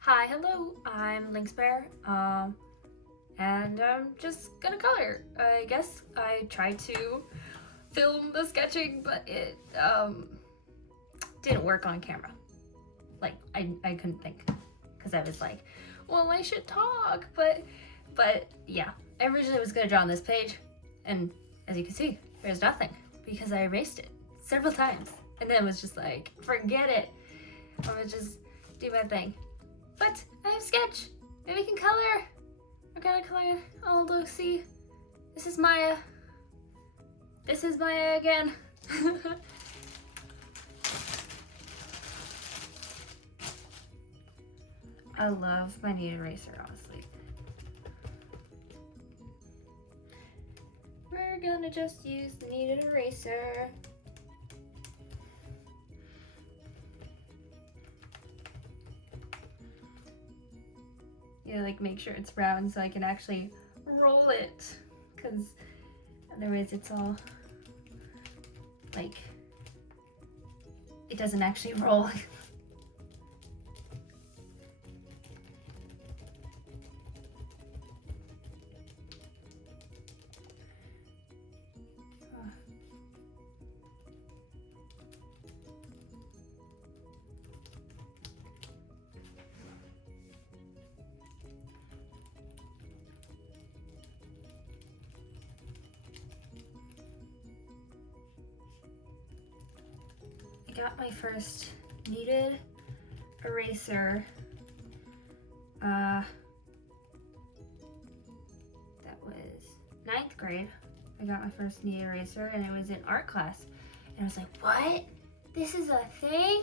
Hi, hello, I'm Lynx Bear, and I'm just gonna color. I guess I tried to film the sketching, but it, didn't work on camera. Like, I couldn't think, because I was like, well, I should talk, but yeah. I originally was gonna draw on this page, and as you can see, there's nothing, because I erased it several times, and then was just like, forget it, I'm gonna just do my thing. But I have sketch, and we can color. I gotta color all Lucy. This is Maya. This is Maya again. I love my kneaded eraser, honestly. We're gonna just use the kneaded eraser. You like make sure it's round so I can actually roll it, because otherwise it's all like it doesn't actually roll. Got my first kneaded eraser that was 9th grade. I got my first kneaded eraser and it was in art class, and I was like, what? This is a thing?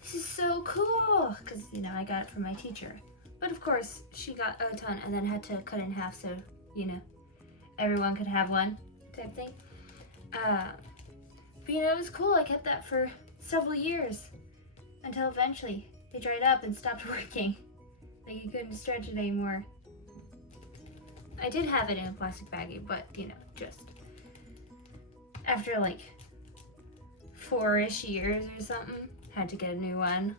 This is so cool, because you know I got it from my teacher, but of course she got a ton and then had to cut it in half so you know everyone could have one type thing. But you know, it was cool. I kept that for several years until eventually they dried up and stopped working. Like you couldn't stretch it anymore. I did have it in a plastic baggie, but you know, just after like 4-ish years or something, had to get a new one.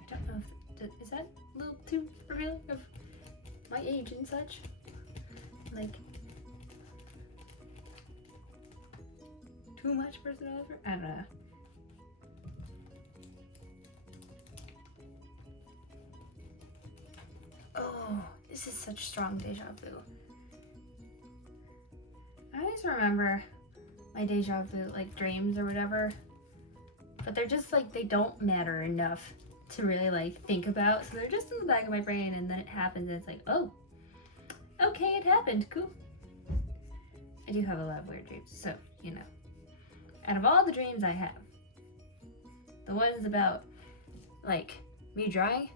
I don't know if is that a little too revealing of my age and such. Like too much personal effort? I don't know. Oh, this is such strong deja vu. I always remember my deja vu, like dreams or whatever, but they're just like, they don't matter enough to really like think about. So they're just in the back of my brain, and then it happens and it's like, oh, okay, it happened, cool. I do have a lot of weird dreams, so, you know. Out of all the dreams I have, the ones about, like, me drawing,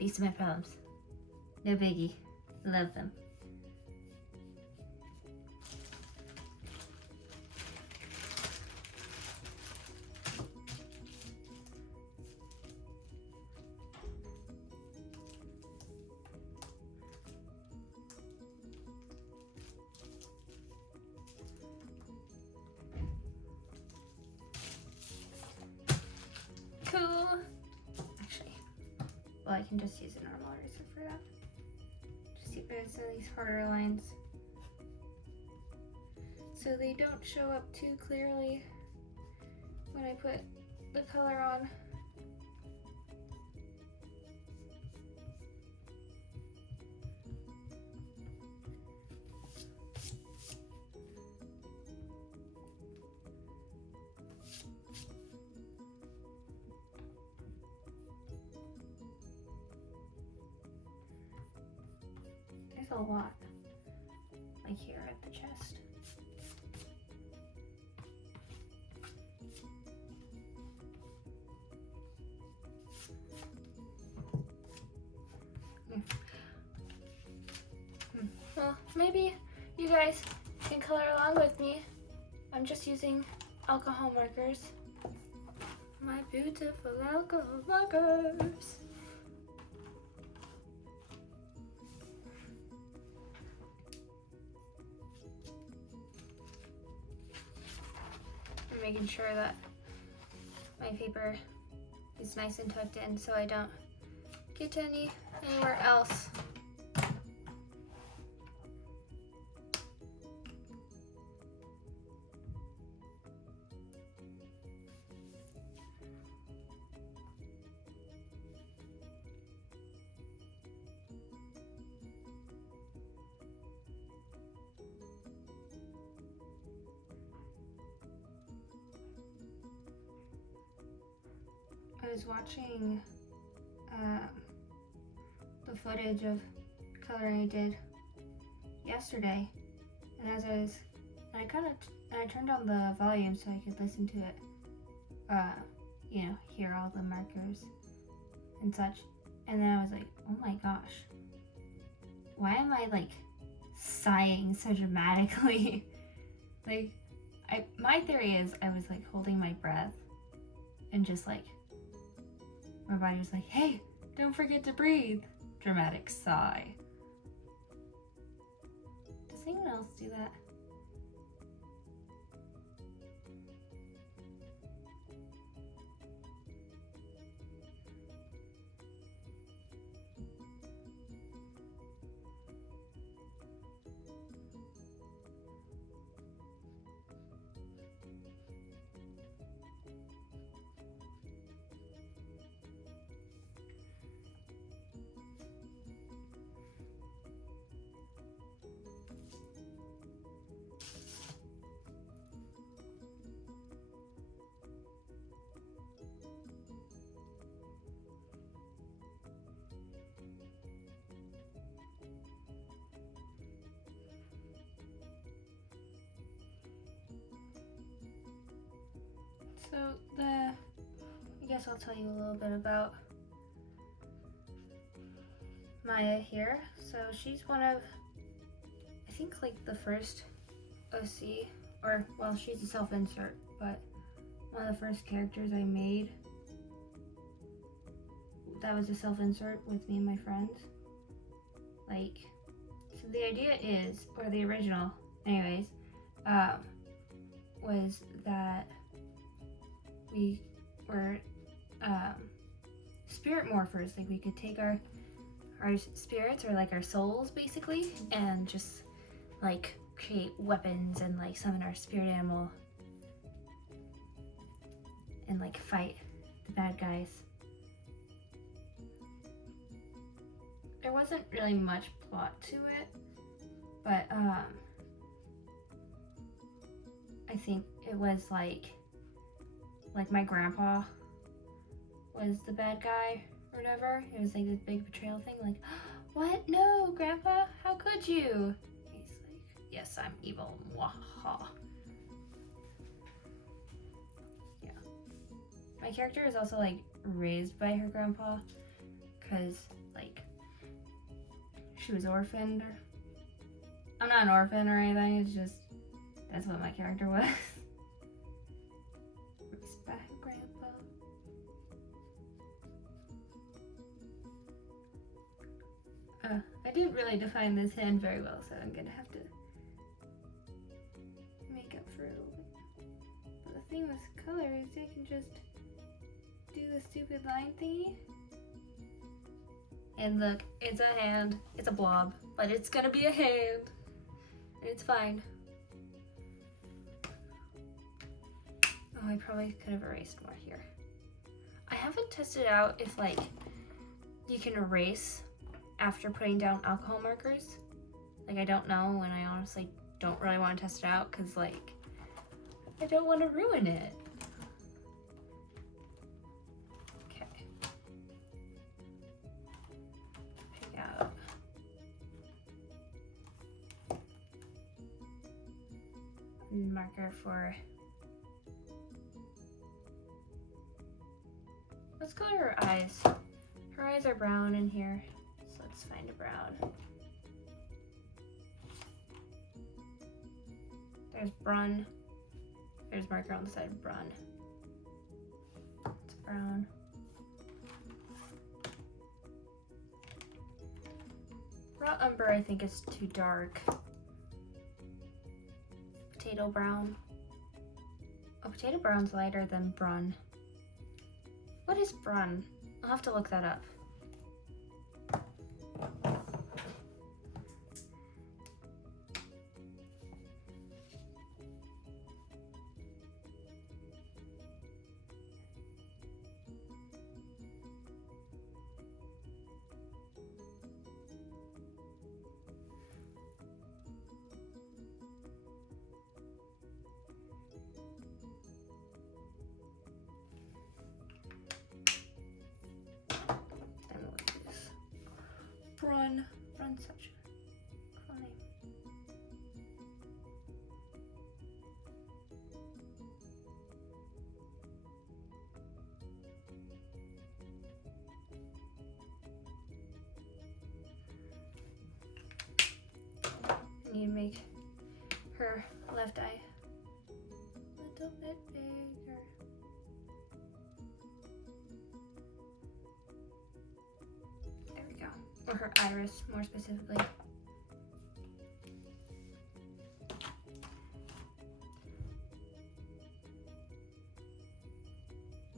least of my problems. No biggie. Love them. Cool. Actually, well, I can just use a normal eraser for that. Just get rid of some of these harder lines so they don't show up too clearly when I put the color on. There's a lot, like here at the chest. Well, maybe you guys can color along with me. I'm just using alcohol markers. My beautiful alcohol markers. I'm making sure that my paper these nice and tucked in so I don't get to anywhere else. I was watching the footage of coloring I did yesterday, and as I turned on the volume so I could listen to it, you know, hear all the markers and such, and then I was like, oh my gosh, why am I like sighing so dramatically? Like, my theory is I was like holding my breath and just like my body was like, hey, don't forget to breathe. Dramatic sigh. Does anyone else do that? So I guess I'll tell you a little bit about Maya here. So she's one of, I think like the first OC, or well, she's a self-insert, but one of the first characters I made that was a self-insert with me and my friends. Like, so the idea is, or the original, anyways, was that we were spirit morphers. Like we could take our spirits, or like our souls basically, and just like create weapons and like summon our spirit animal and like fight the bad guys. There wasn't really much plot to it, but I think it was like my grandpa was the bad guy or whatever. It was like this big betrayal thing, like, what? No, Grandpa, how could you? He's like, yes, I'm evil. Mwaha. Yeah. My character is also like raised by her grandpa, because like she was orphaned. I'm not an orphan or anything, it's just that's what my character was. Raised by her grandpa. I didn't really define this hand very well, so I'm gonna have to make up for it a little bit. But the thing with color is I can just do the stupid line thingy. And look, it's a hand. It's a blob, but it's gonna be a hand. And it's fine. Oh, I probably could have erased more here. I haven't tested out if like you can erase after putting down alcohol markers. Like, I don't know, and I honestly don't really want to test it out because like I don't want to ruin it. Okay. Pick out a marker for, let's color her eyes. Her eyes are brown in here. Let's find a brown. There's brun. There's marker on the side of brun. It's brown. Raw umber I think is too dark. Potato brown. Oh, potato brown's lighter than brun. What is brun? I'll have to look that up. Brun such a cool name. I need to make her left eye a little bit bigger. There we go. Or her iris, more specifically.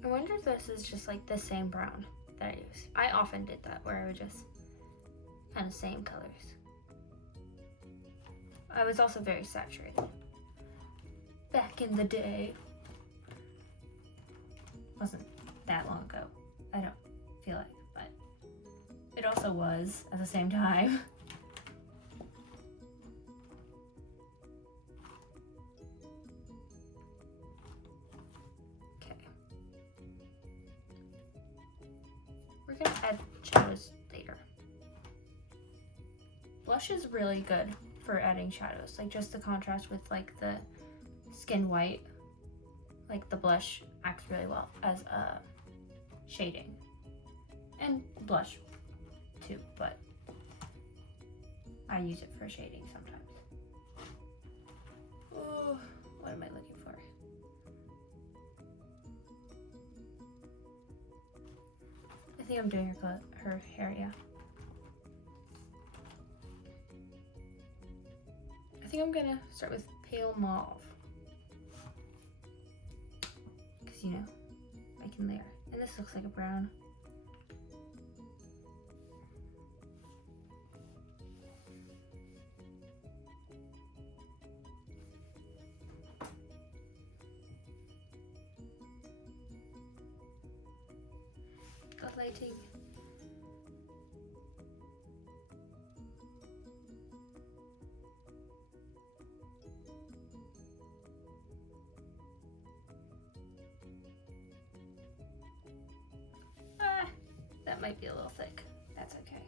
I wonder if this is just like the same brown that I use. I often did that where I would just kind of same colors. I was also very saturated back in the day. Wasn't that long ago, I don't feel like, but it also was at the same time. Okay. We're gonna add shadows later. Blush is really good for adding shadows, like just the contrast with like the skin white. Like the blush acts really well as a shading, and blush too, but I use it for shading sometimes. Oh, what am I looking for? I think I'm doing her hair, yeah. I think I'm gonna start with pale mauve, because you know, I can layer. And this looks like a brown. The lighting. That might be a little thick. That's okay.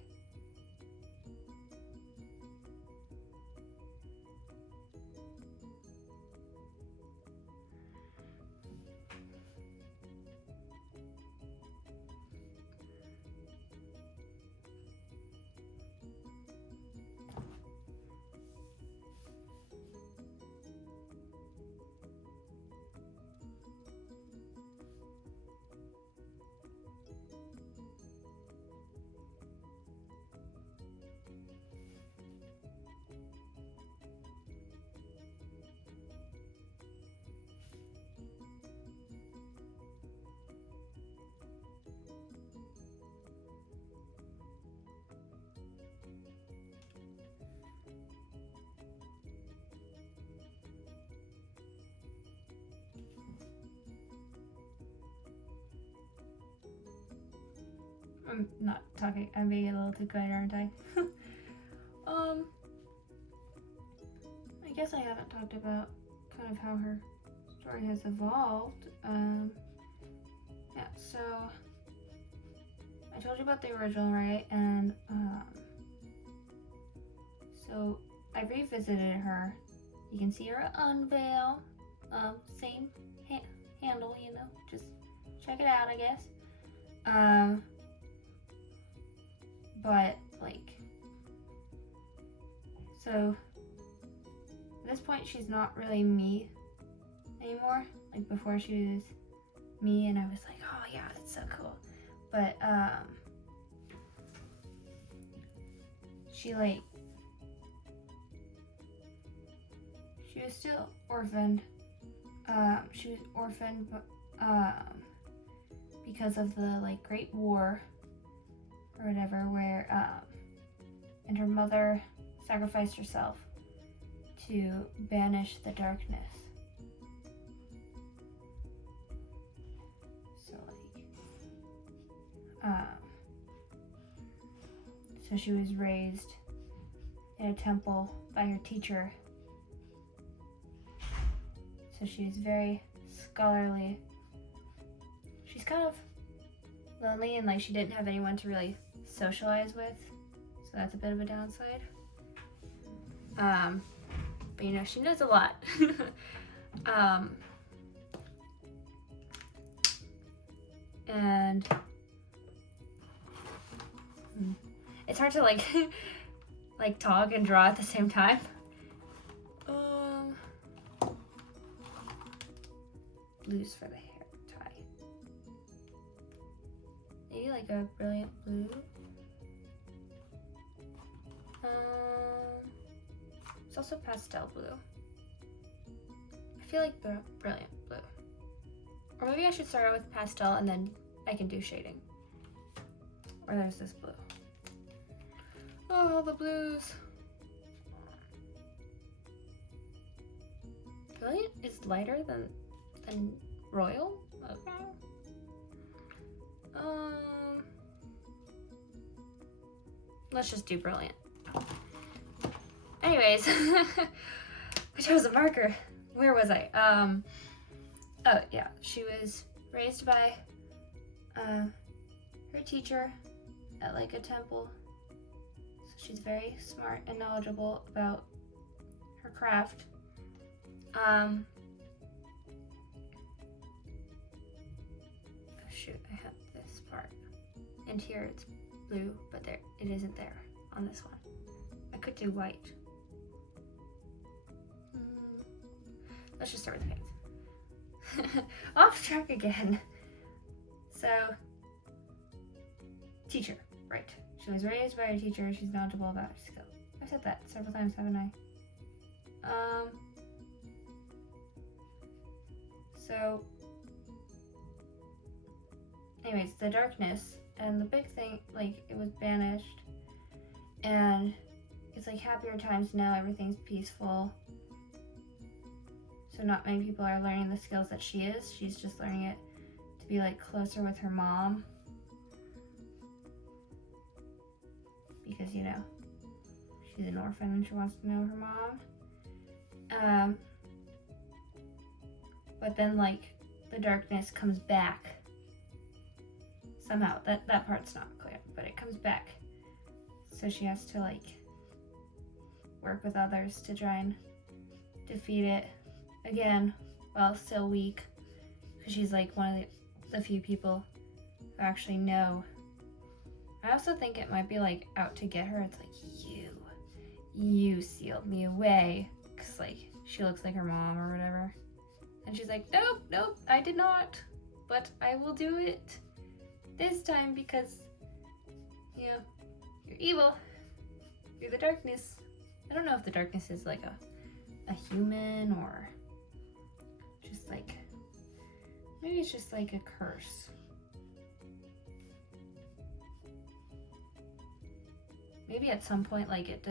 I'm not talking, I'm being a little too quiet, aren't I? I guess I haven't talked about kind of how her story has evolved. Yeah, so I told you about the original, right? And so I revisited her. You can see her at Unvale. Same handle, you know, just check it out, I guess. But like, so at this point she's not really me anymore. Like before she was me and I was like, oh yeah, it's so cool. But she was still orphaned. She was orphaned because of the like Great War or whatever, where and her mother sacrificed herself to banish the darkness. So so she was raised in a temple by her teacher. So she's very scholarly. She's kind of lonely and like she didn't have anyone to really socialize with. So that's a bit of a downside. But you know, she knows a lot. And it's hard to like like talk and draw at the same time. Blues for the hair tie. Maybe like a brilliant blue. It's also pastel blue. I feel like the brilliant blue. Or maybe I should start out with pastel and then I can do shading. Or there's this blue. Oh, the blues. Brilliant is lighter than royal? Okay. Let's just do brilliant. Anyways, I chose a marker. Where was I? Oh yeah, she was raised by her teacher at like a temple. So she's very smart and knowledgeable about her craft. Oh shoot, I have this part. And here it's blue, but there it isn't there on this one. I could do white. Let's just start with paint. Off track again. So, teacher, right. She was raised by her teacher. She's knowledgeable about her skill. I've said that several times, haven't I? So, anyways, the darkness and the big thing, like, it was banished. And it's like happier times now, everything's peaceful. So not many people are learning the skills that she is. She's just learning it to be like closer with her mom. Because, you know, she's an orphan and she wants to know her mom. But then like the darkness comes back. Somehow, that part's not clear, but it comes back. So she has to like work with others to try and defeat it. Again, while still weak, because she's like one of the few people who actually know. I also think it might be like out to get her. It's like, you sealed me away, because like she looks like her mom or whatever. And she's like, nope, I did not, but I will do it this time because, you know, you're evil. You're the darkness. I don't know if the darkness is like a human or just like, maybe it's just like a curse. Maybe at some point like it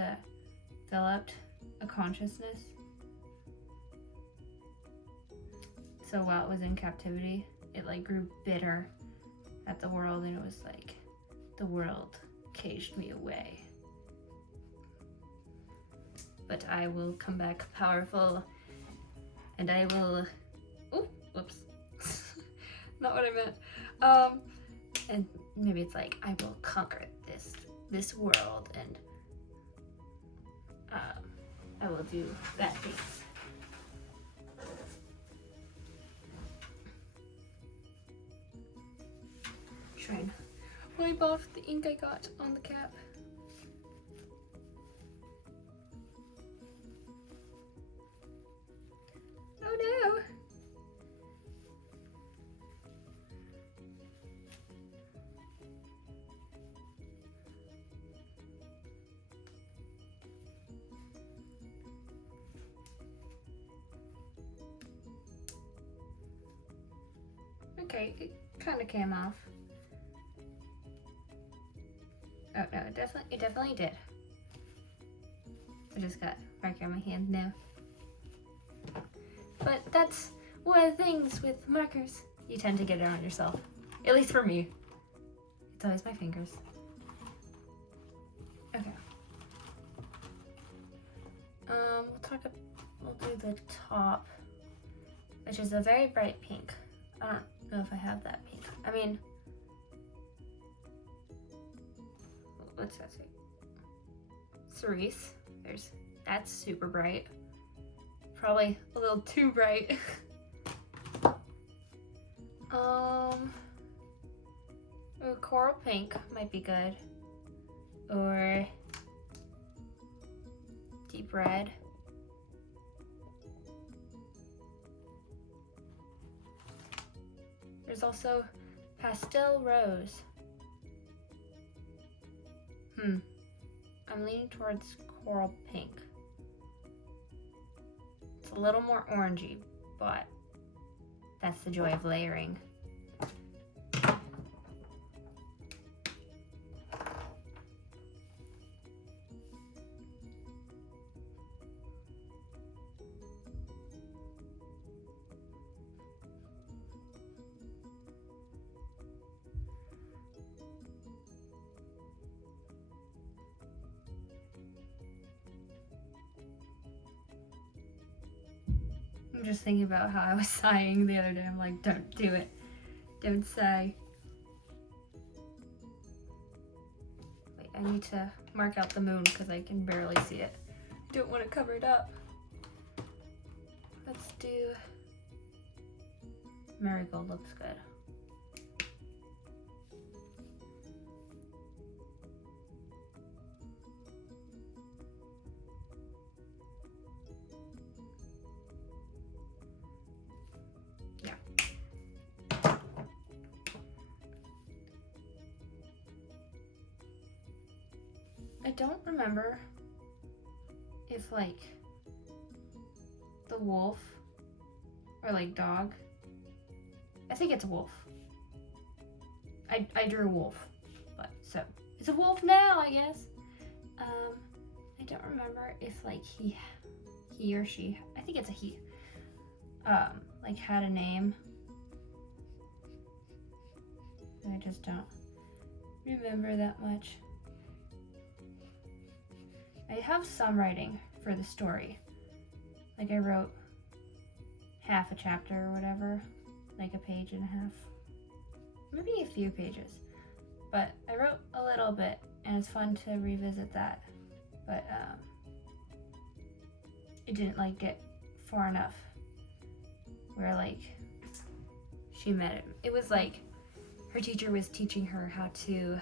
developed a consciousness. So while it was in captivity, it like grew bitter at the world and it was like, the world caged me away. But I will come back powerful and I will, oh, whoops, not what I meant. And maybe it's like, I will conquer this world and I will do bad things. Try and wipe off the ink I got on the cap. Oh no! Okay, it kind of came off. Oh no, it definitely did. I just got marker on my hand now. But that's one of the things with markers. You tend to get it on yourself. At least for me. It's always my fingers. Okay. We'll do the top, which is a very bright pink. I don't know if I have that pink. I mean, what's that say? Cerise. That's super bright. Probably a little too bright. Ooh, coral pink might be good. Or deep red. There's also pastel rose. I'm leaning towards coral pink. It's a little more orangey, but that's the joy of layering. I'm just thinking about how I was sighing the other day. I'm like, don't do it. Don't sigh. Wait, I need to mark out the moon because I can barely see it. I don't want to cover it up. Let's do marigold. Looks good. I don't remember if like the wolf or like dog. I think it's a wolf. I drew a wolf, but so it's a wolf now, I guess. I don't remember if like he or she, I think it's a he, like had a name. I just don't remember that much. I have some writing for the story. Like I wrote half a chapter or whatever, like a page and a half, maybe a few pages. But I wrote a little bit and it's fun to revisit that. But it didn't like get far enough where like she met him. It was like her teacher was teaching her how to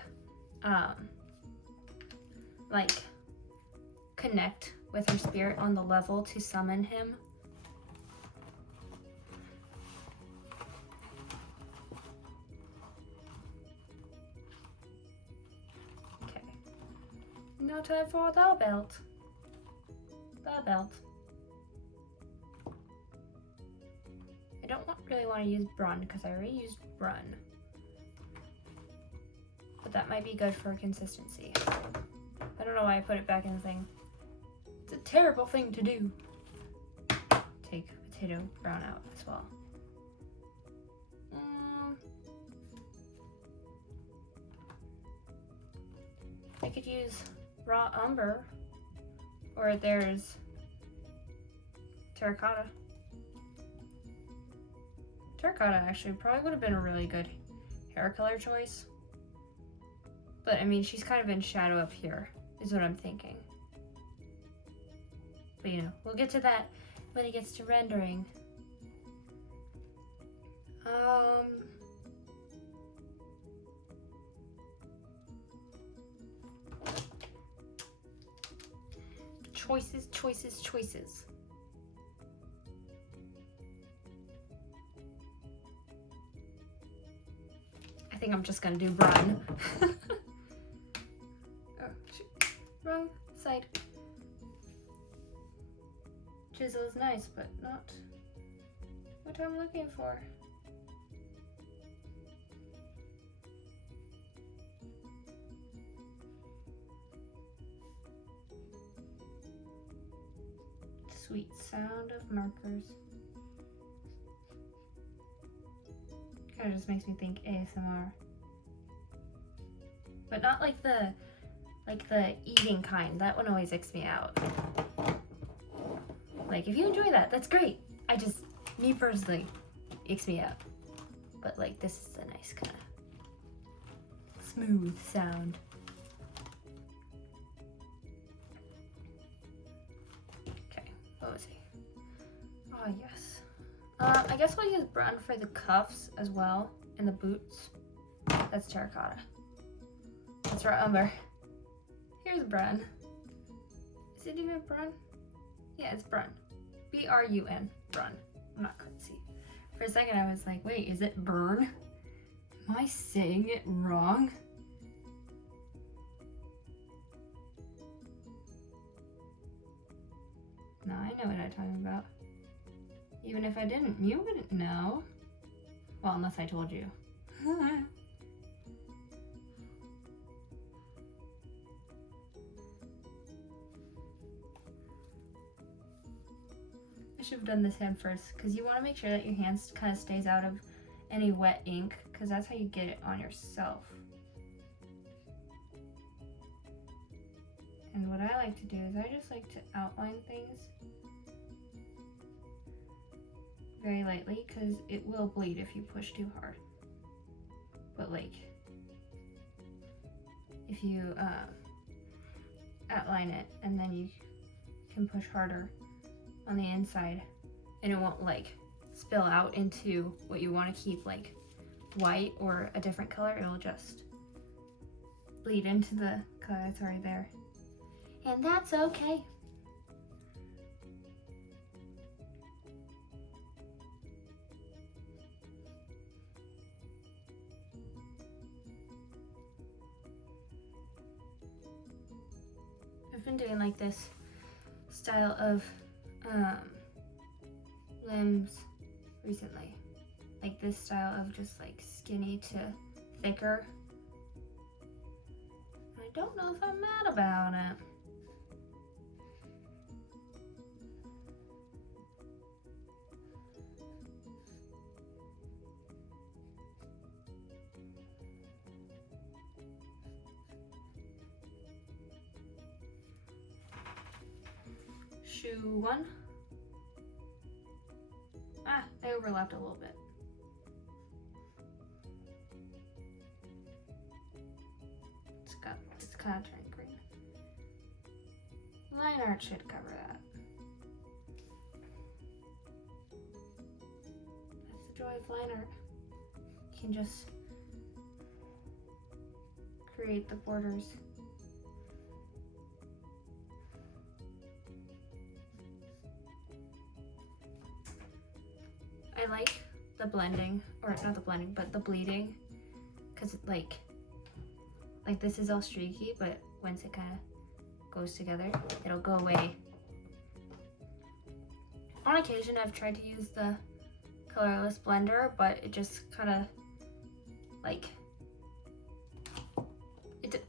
like connect with her spirit on the level to summon him. Okay. Now time for the belt. The belt. I don't really want to use Brun because I already used Brun. But that might be good for consistency. I don't know why I put it back in the thing. It's a terrible thing to do. Take potato brown out as well. I could use raw umber, or there's terracotta. Terracotta actually probably would have been a really good hair color choice. But I mean, she's kind of in shadow up here, is what I'm thinking. But you know, we'll get to that when it gets to rendering. Choices. I think I'm just gonna do Brun. Oh, shoot. Wrong side. Chisel is nice, but not what I'm looking for. sweet sound of markers. Kind of just makes me think ASMR. But not like the eating kind. That one always icks me out. Like, if you enjoy that, that's great. Me personally, icks me out. But like, this is a nice kind of smooth sound. Okay, what was he? Oh, yes. I guess we'll use brown for the cuffs as well, and the boots. That's terracotta. That's for umber. Here's brun. Is it even brun? Yeah, it's brun. B-R-U-N, brun. I'm not gonna see. For a second I was like, wait, is it burn? Am I saying it wrong? No, I know what I'm talking about. Even if I didn't, you wouldn't know. Well, unless I told you. I should have done this hand first, because you want to make sure that your hands kind of stays out of any wet ink, because that's how you get it on yourself. And what I like to do is I just like to outline things very lightly, because it will bleed if you push too hard. But like, if you outline it and then you can push harder on the inside, and it won't like spill out into what you want to keep, like white or a different color. It'll just bleed into the color that's already there, and that's okay. I've been doing like this style of limbs recently, like this style of just like skinny to thicker. I don't know if I'm mad about it. Shoe one. Ah, they overlapped a little bit. It's kind of turned green. Line art should cover that. That's the joy of line art. You can just create the borders. I like the blending, or not the blending, but the bleeding, because like this is all streaky, but once it kind of goes together, it'll go away. On occasion, I've tried to use the colorless blender, but it just kind of like,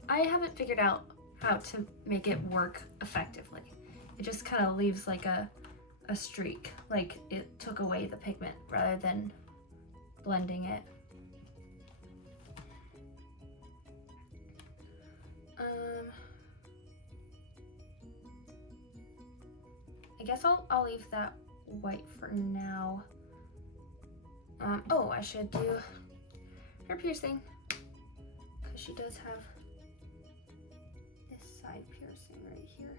I haven't figured out how to make it work effectively. It just kind of leaves like a streak, like it took away the pigment rather than blending it. I guess I'll leave that white for now. Oh, I should do her piercing, because she does have this side piercing right here.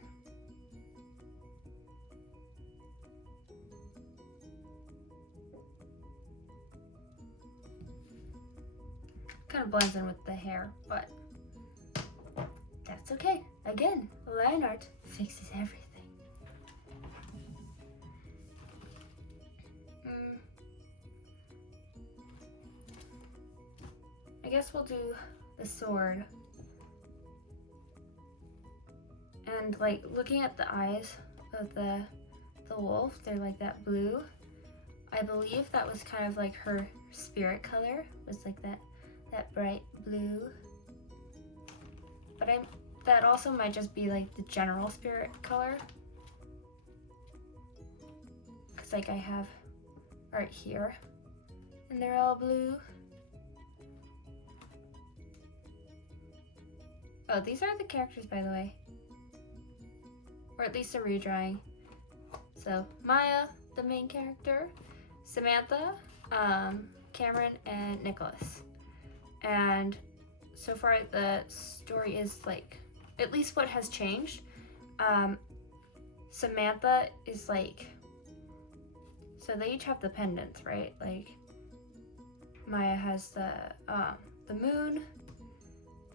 Kind of blends in with the hair, but that's okay. Again, line art fixes everything. I guess we'll do the sword. And like looking at the eyes of the wolf, they're like that blue. I believe that was kind of like her spirit color, was like that bright blue. But that also might just be like the general spirit color. like I have right here. And they're all blue. Oh, these are the characters, by the way. Or at least a redrawing. So, Maya, the main character, Samantha, Cameron, and Nicholas. And so far the story is like, at least what has changed. Samantha is like, so they each have the pendants, right? Like, Maya has the moon.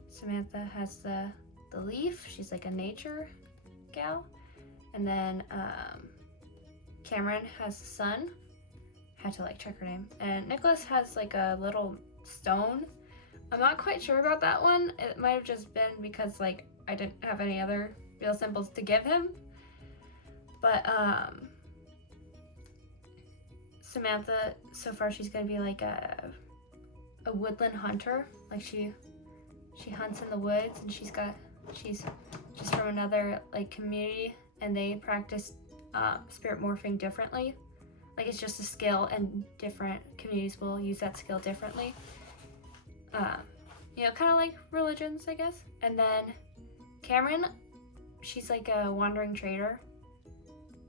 Samantha has the leaf. She's like a nature gal. And then Cameron has the sun. Had to like check her name. And Nicholas has like a little stone. I'm not quite sure about that one. It might have just been because like I didn't have any other real symbols to give him. But Samantha, so far she's gonna be like a woodland hunter. Like she hunts in the woods, and she's from another like community, and they practice spirit morphing differently. Like it's just a skill, and different communities will use that skill differently. You know, kind of like religions, I guess. And then Cameron, she's like a wandering trader,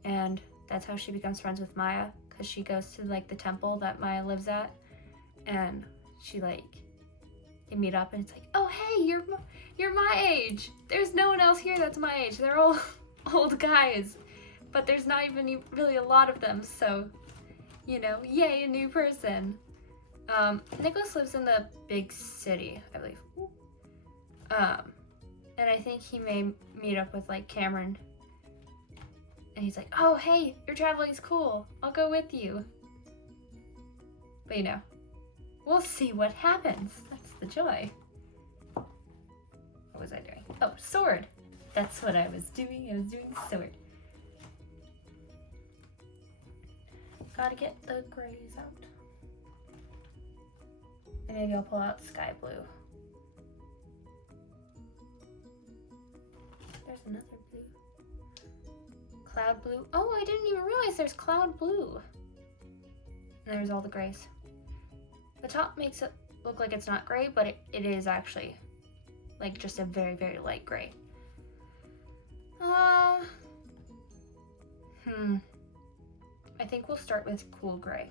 and that's how she becomes friends with Maya, because she goes to like the temple that Maya lives at, and she like, they meet up, and it's like, oh hey, you're my age. There's no one else here that's my age. They're all old guys, but there's not even really a lot of them, so, you know, yay, a new person. Nicholas lives in the big city, I believe. And I think he may meet up with like Cameron, and he's like, oh hey, your traveling's cool, I'll go with you. But you know, we'll see what happens. That's the joy. What was I doing? Oh, sword. That's what I was doing. I was doing sword. Gotta get the grays out. And maybe I'll pull out sky blue. There's another blue. Cloud blue. Oh, I didn't even realize there's cloud blue. And there's all the grays. The top makes it look like it's not gray, but it is actually like just a very, very light gray. I think we'll start with cool gray,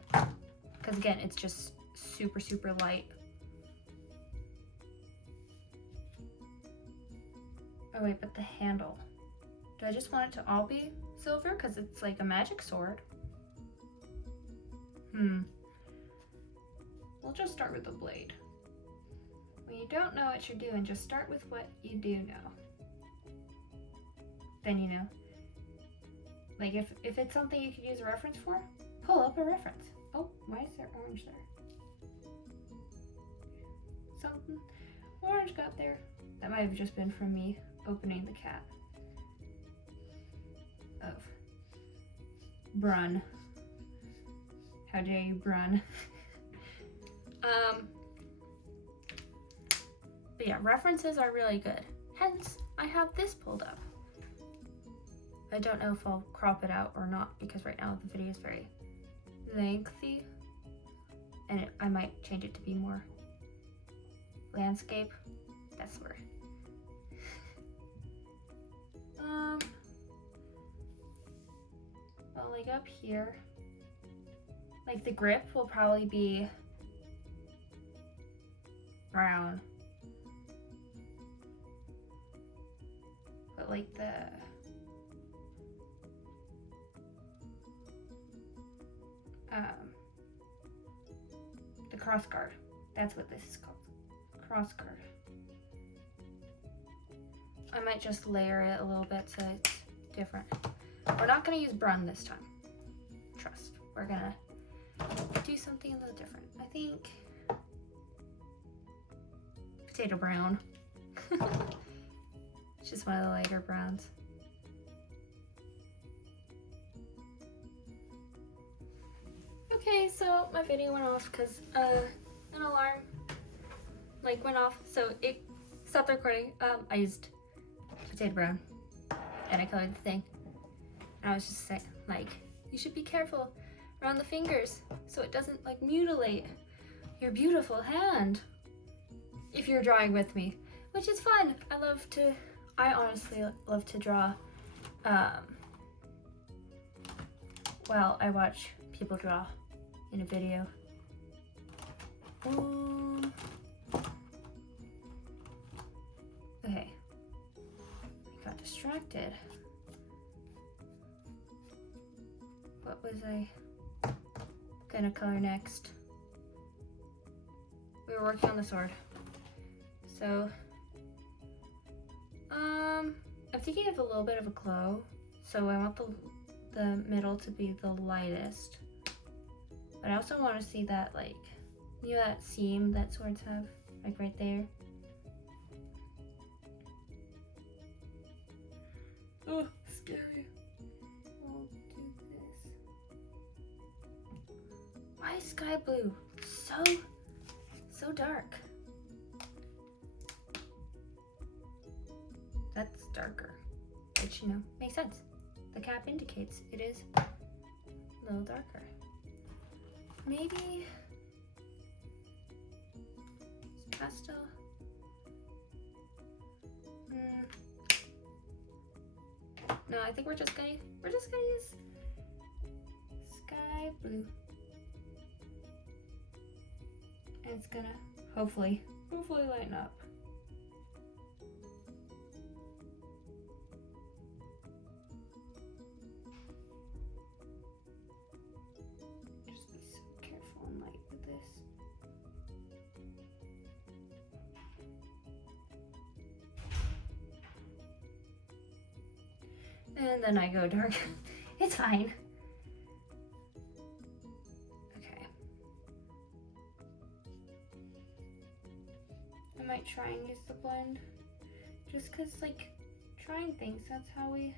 because again, it's just super, super light. Oh wait, but the handle. Do I just want it to all be silver because it's like a magic sword? We'll just start with the blade. When you don't know what you're doing, just start with what you do know. Then you know. Like if it's something you could use a reference for, pull up a reference. Oh, why is there orange there? Something orange got there. That might have just been from me opening the cat of Brun. How dare you, Brun? But yeah, references are really good. Hence, I have this pulled up. I don't know if I'll crop it out or not, because right now the video is very lengthy, and I might change it to be more landscape. That's where. Well, like up here, like the grip will probably be brown, but like the cross guard, that's what this is called, cross guard. I might just layer it a little bit so it's different. We're not gonna use Brun this time. Trust. We're gonna do something a little different. I think potato brown. It's just one of the lighter browns. Okay, so my video went off because an alarm like went off, so it stopped recording. I used potato brown and I colored the thing. And I was just saying, like, you should be careful around the fingers so it doesn't like mutilate your beautiful hand if you're drawing with me, which is fun. I honestly love to draw while I watch people draw in a video. Okay, I got distracted. What was I gonna color next? We were working on the sword. So, I'm thinking of a little bit of a glow. So I want the middle to be the lightest. But I also want to see that, like, you know that seam that swords have? Like right there? Oh, scary. We'll do this. Why is sky blue so dark? That's darker, which, you know, makes sense. The cap indicates it is a little darker. Maybe pastel. No, I think we're just gonna use sky blue. And it's gonna hopefully lighten up. Just be so careful and light with this. And then I go dark. It's fine. Okay. I might try and use the blend. Just cause, like, trying things, that's how we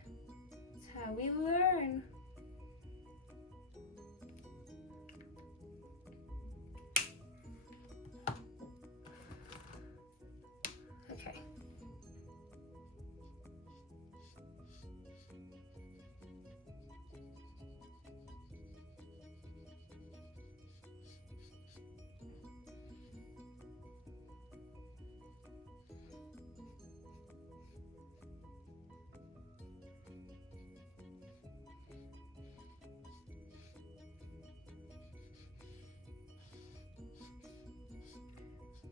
learn. Okay.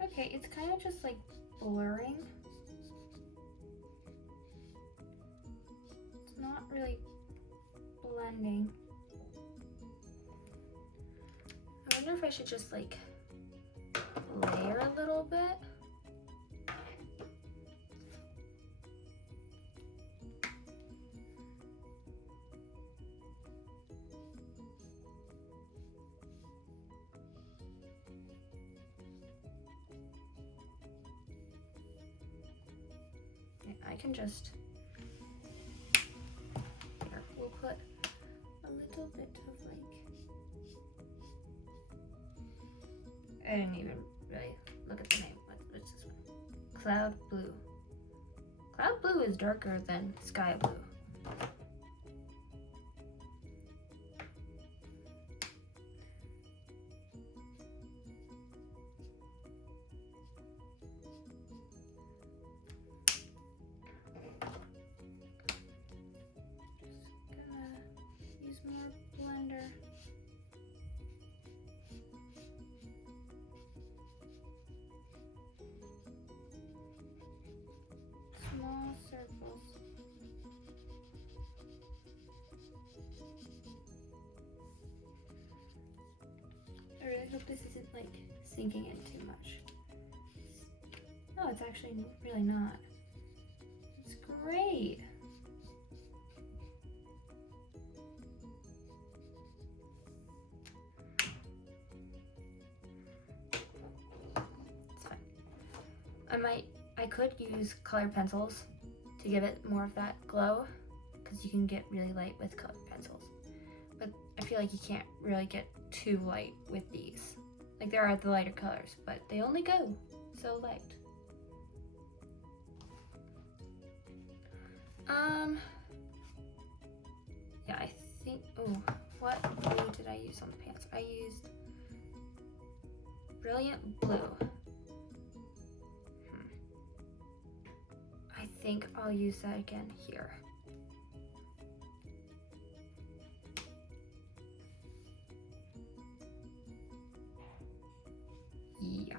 Okay, it's kind of just like blurring. It's not really blending. I wonder if I should just like layer a little bit. I can just, here, we'll put a little bit of like, I didn't even really look at the name. What's this one? Cloud blue. Cloud blue is darker than sky blue. Small circles. I really hope this isn't like sinking in too much. No, it's actually really not. It's great. It's fine. I could use colored pencils to give it more of that glow, because you can get really light with colored pencils. But I feel like you can't really get too light with these. Like, there are the lighter colors, but they only go so light. Yeah, I think, oh, what blue did I use on the pants? I used Brilliant Blue. I think I'll use that again here. Yeah.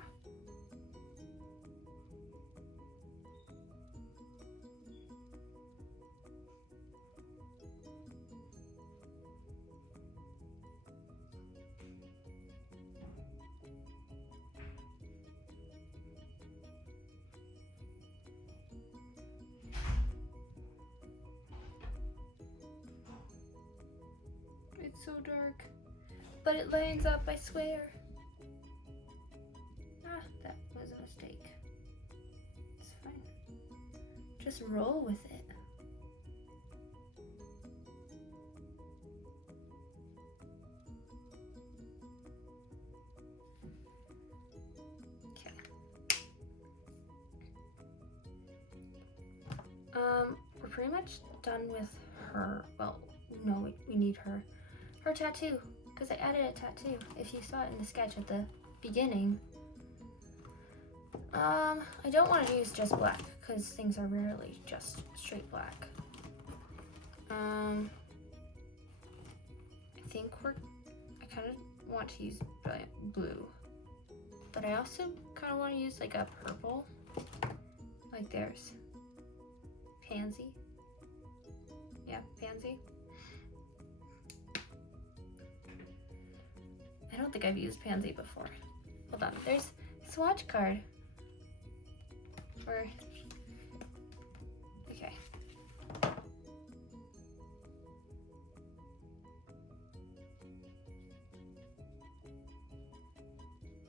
It's so dark, but it lines up, I swear. Ah, that was a mistake. It's fine. Just roll with it. Okay. We're pretty much done with her. Well, no, we need her tattoo, because I added a tattoo. If you saw it in the sketch at the beginning. I don't want to use just black, because things are rarely just straight black. I think I kind of want to use Brilliant Blue, but I also kind of want to use like a purple, like there's Pansy. Yeah, Pansy. I don't think I've used Pansy before. Hold on, there's a swatch card. Or, okay.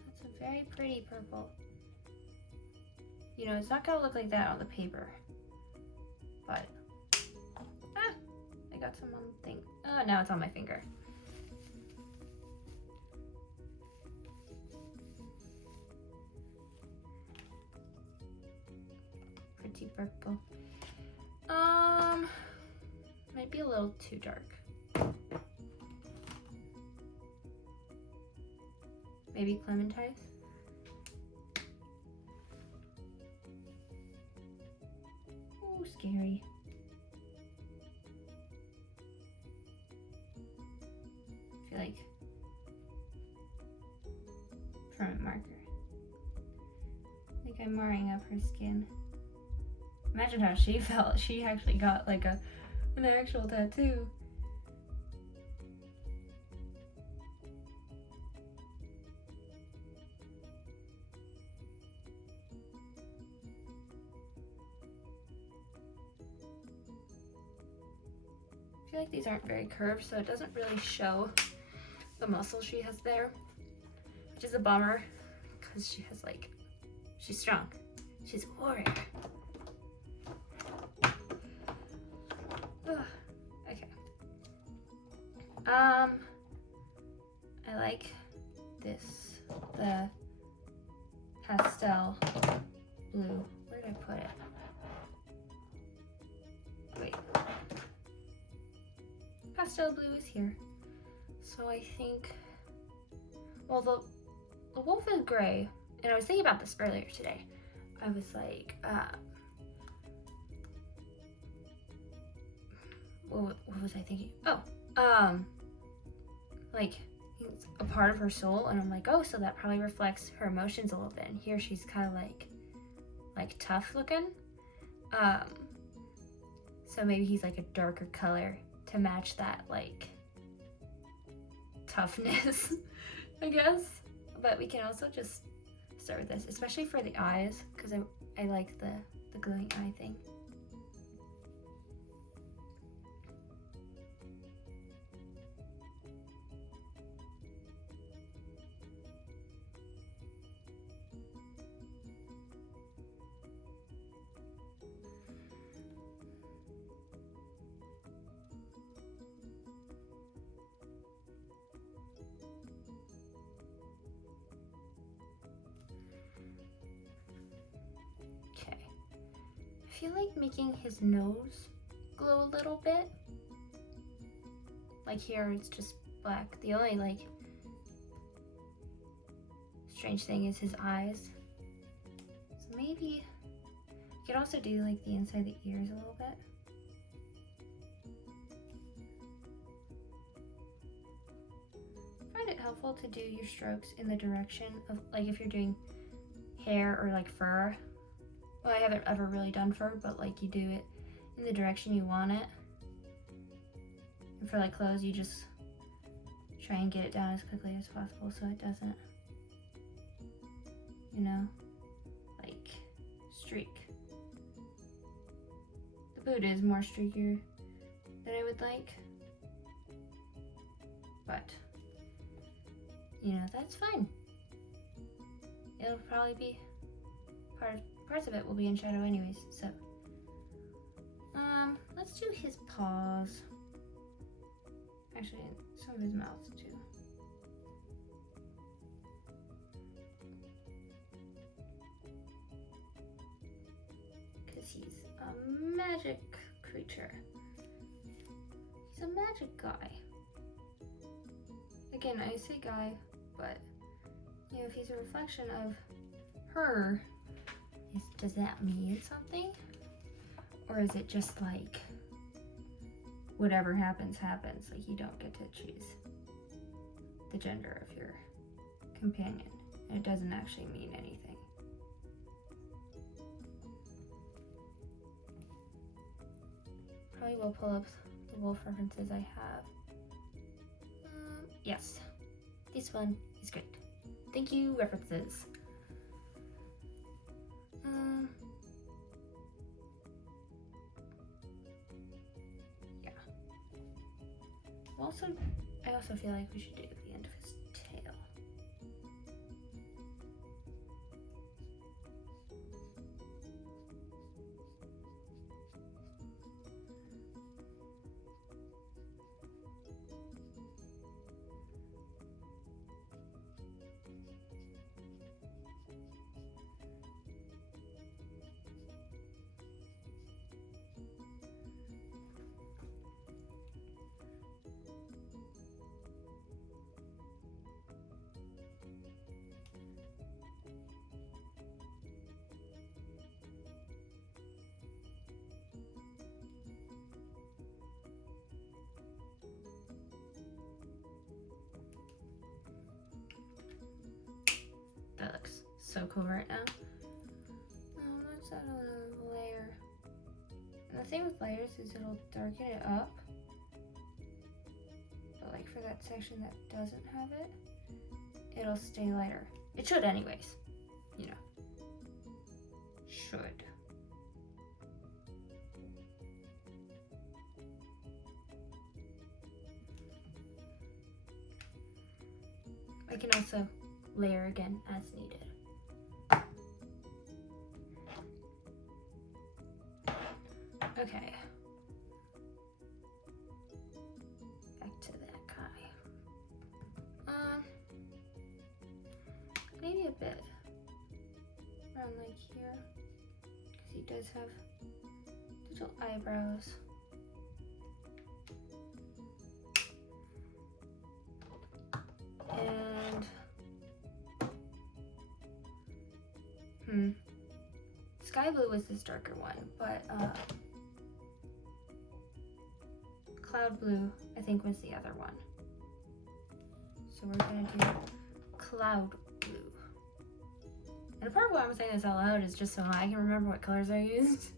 That's a very pretty purple. You know, it's not gonna look like that on the paper, but, I got some on the thing. Oh, now it's on my finger. Pretty purple. Might be a little too dark. Maybe Clementine. Oh, scary. I feel like permanent marker. Like I'm marring up her skin. Imagine how she felt. She actually got like an actual tattoo. I feel like these aren't very curved, so it doesn't really show the muscle she has there, which is a bummer because she has like, she's strong. She's a warrior. Ugh. Okay. I like this, the pastel blue. Where did I put it? Wait. Pastel blue is here. So I think, well, the wolf is gray, and I was thinking about this earlier today. I was like, what was I thinking? Oh, like it's a part of her soul, and I'm like, oh, so that probably reflects her emotions a little bit. And here she's kind of like tough looking. So maybe he's like a darker color to match that like toughness, I guess. But we can also just start with this, especially for the eyes, because I like the glowing eye thing. I feel like making his nose glow a little bit. Like here it's just black. The only like strange thing is his eyes. So maybe you could also do like the inside of the ears a little bit. I find it helpful to do your strokes in the direction of, like, if you're doing hair or like fur. Well, I haven't ever really done fur, but like you do it in the direction you want it. And for like clothes, you just try and get it down as quickly as possible so it doesn't, you know, like streak. The boot is more streakier than I would like, but you know, that's fine. It'll probably be parts of it will be in shadow anyways, so let's do his paws. Actually, some of his mouth too. Because he's a magic creature. He's a magic guy. Again, I say guy, but you know, if he's a reflection of her, does that mean something? Or is it just like whatever happens, happens? Like you don't get to choose the gender of your companion, and it doesn't actually mean anything. Probably will pull up the wolf references I have. Yes, this one is great. Thank you, references. Yeah. I also feel like we should do the end of his tail. That looks so cool right now. Let's add another layer. And the thing with layers is it'll darken it up. But like for that section that doesn't have it, it'll stay lighter. It should anyways, you know. Should. I can also layer again as needed. Okay. Back to that guy. Maybe a bit around like here, because he does have little eyebrows. And sky blue was this darker one, but cloud blue I think was the other one. So we're gonna do cloud blue. And a part of why I'm saying this out loud is just so I can remember what colors I used.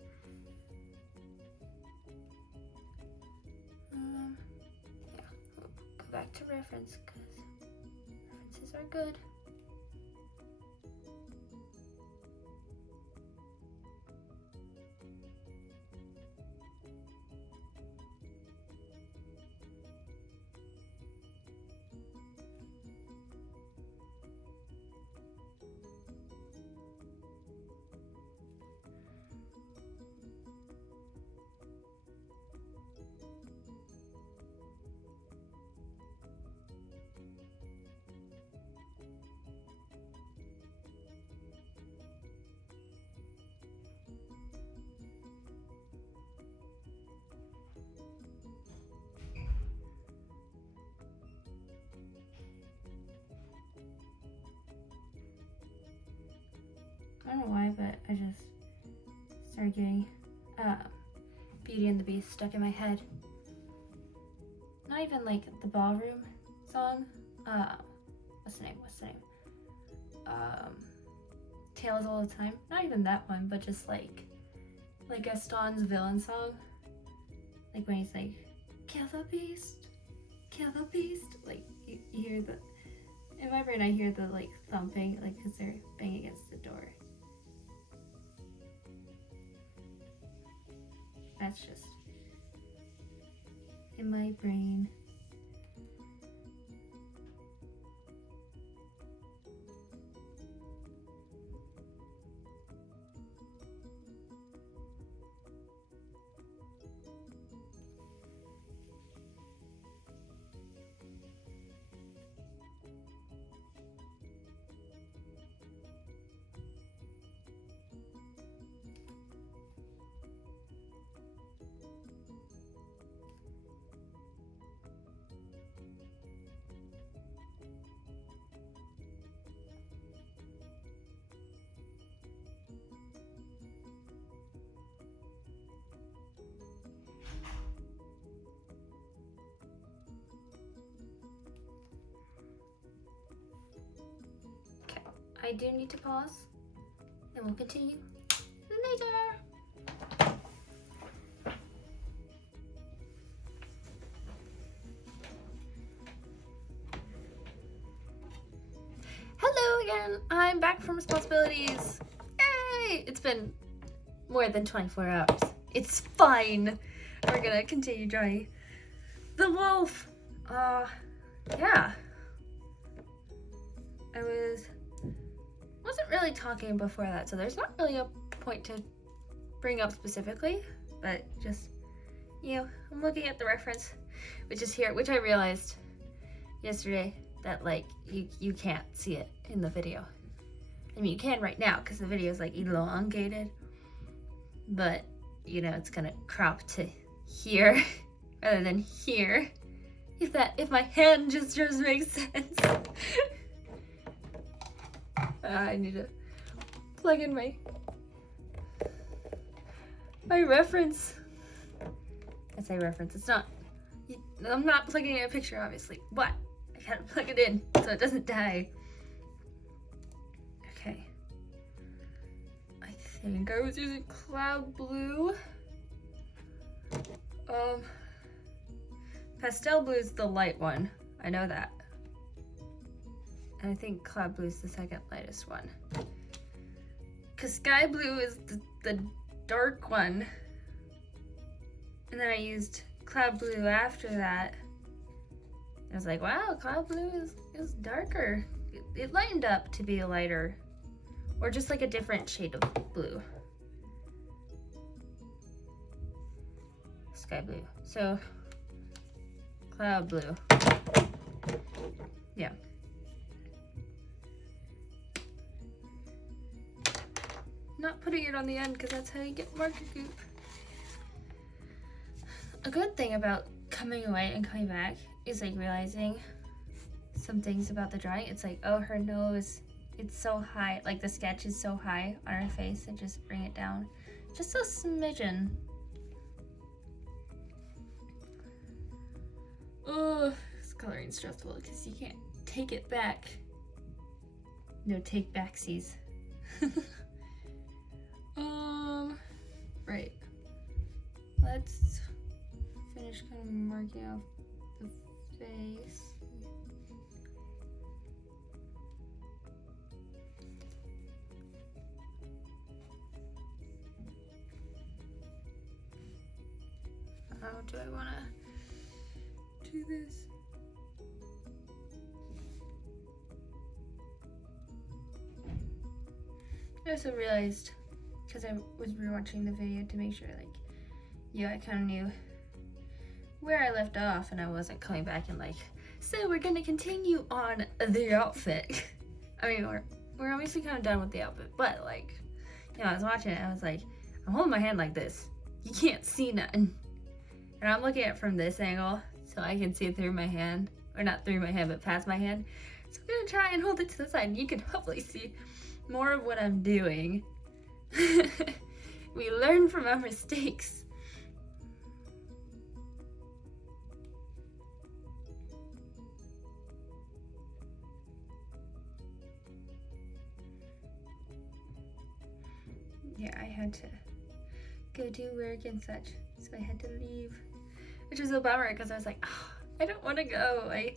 Yeah, we'll go back to reference because references are good. don't know why, but I just started getting Beauty and the Beast stuck in my head. Not even like the ballroom song. What's the name? Tales All the Time. Not even that one, but just like Gaston's villain song. Like when he's like, kill the beast, kill the beast. Like you hear the, in my brain I hear the like thumping, like because they're banging against the door. That's just in my brain. I do need to pause, and we'll continue later. Hello again, I'm back from responsibilities. Yay! It's been more than 24 hours. It's fine. We're gonna continue drawing the wolf. Yeah. I wasn't really talking before that, so there's not really a point to bring up specifically, but just, you know, I'm looking at the reference, which is here, which I realized yesterday that like you can't see it in the video. I mean, you can right now because the video is like elongated, but you know, it's gonna crop to here rather than here. If my hand gestures make sense. I need to plug in my reference. I say reference, it's not, I'm not plugging in a picture obviously, but I gotta plug it in so it doesn't die. Okay. I think I was using cloud blue. Pastel blue is the light one, I know that. I think cloud blue is the second lightest one. Cause sky blue is the dark one. And then I used cloud blue after that. I was like, wow, cloud blue is darker. It lightened up to be a lighter, or just like a different shade of blue. Sky blue. So cloud blue. Yeah. Not putting it on the end because that's how you get marker goop. A good thing about coming away and coming back is like realizing some things about the drawing. It's like, oh, her nose, it's so high, like the sketch is so high on her face, and just bring it down just a smidgen. Oh, it's coloring stressful because you can't take it back. No take backsies. Right. Let's finish kind of marking off the face. How do I want to do this? I also realized, because I was rewatching the video to make sure, like, yeah, I kind of knew where I left off, and I wasn't coming back and like, so we're gonna continue on the outfit. I mean, we're obviously kind of done with the outfit, but like, you know, I was watching it, and I was like, I'm holding my hand like this. You can't see nothing. And I'm looking at it from this angle, so I can see it through my hand, or not through my hand, but past my hand. So I'm gonna try and hold it to the side, and you can hopefully see more of what I'm doing. We learn from our mistakes. Yeah, I had to go do work and such, so I had to leave, which was a bummer because I was like, oh, I don't want to go. I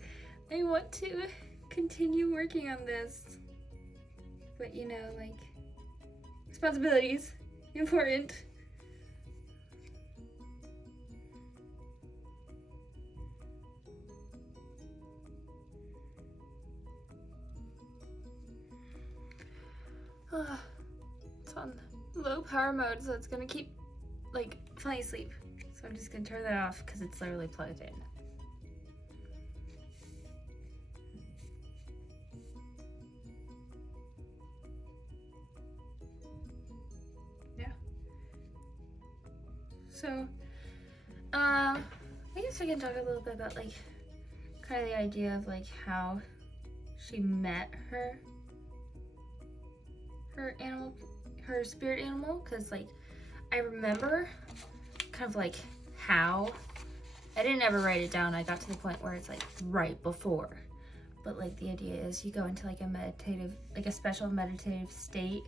want to continue working on this, but you know, like, responsibilities, important. It's on low power mode, so it's gonna keep like falling asleep. So I'm just gonna turn that off because it's literally plugged in. Yeah. So, I guess we can talk a little bit about like kind of the idea of like how she met her animal, her spirit animal, because like I remember kind of like how I didn't ever write it down. I got to the point where it's like right before, but like the idea is you go into like a meditative, like a special meditative state,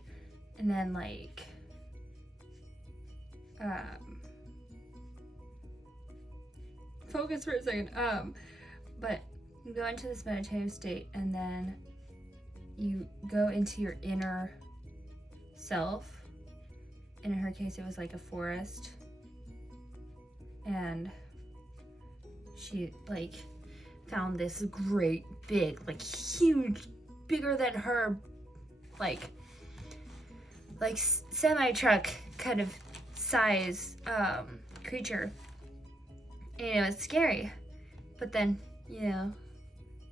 and then like focus for a second. But you go into this meditative state, and then you go into your inner self. And in her case, it was like a forest, and she like found this great big, like huge, bigger than her, like semi-truck kind of size creature. And it was scary, but then, you know,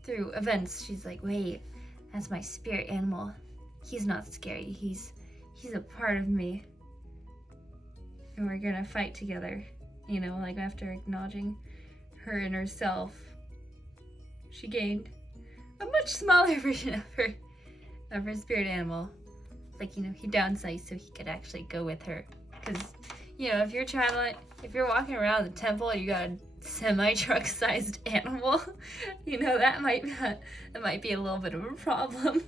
through events, she's like, wait, that's my spirit animal. He's not scary. He's a part of me, and we're gonna fight together. You know, like after acknowledging her inner self, she gained a much smaller version of her spirit animal. Like, you know, he downsized so he could actually go with her. Because, you know, if you're walking around the temple and you got a semi-truck sized animal, you know, that might be a little bit of a problem.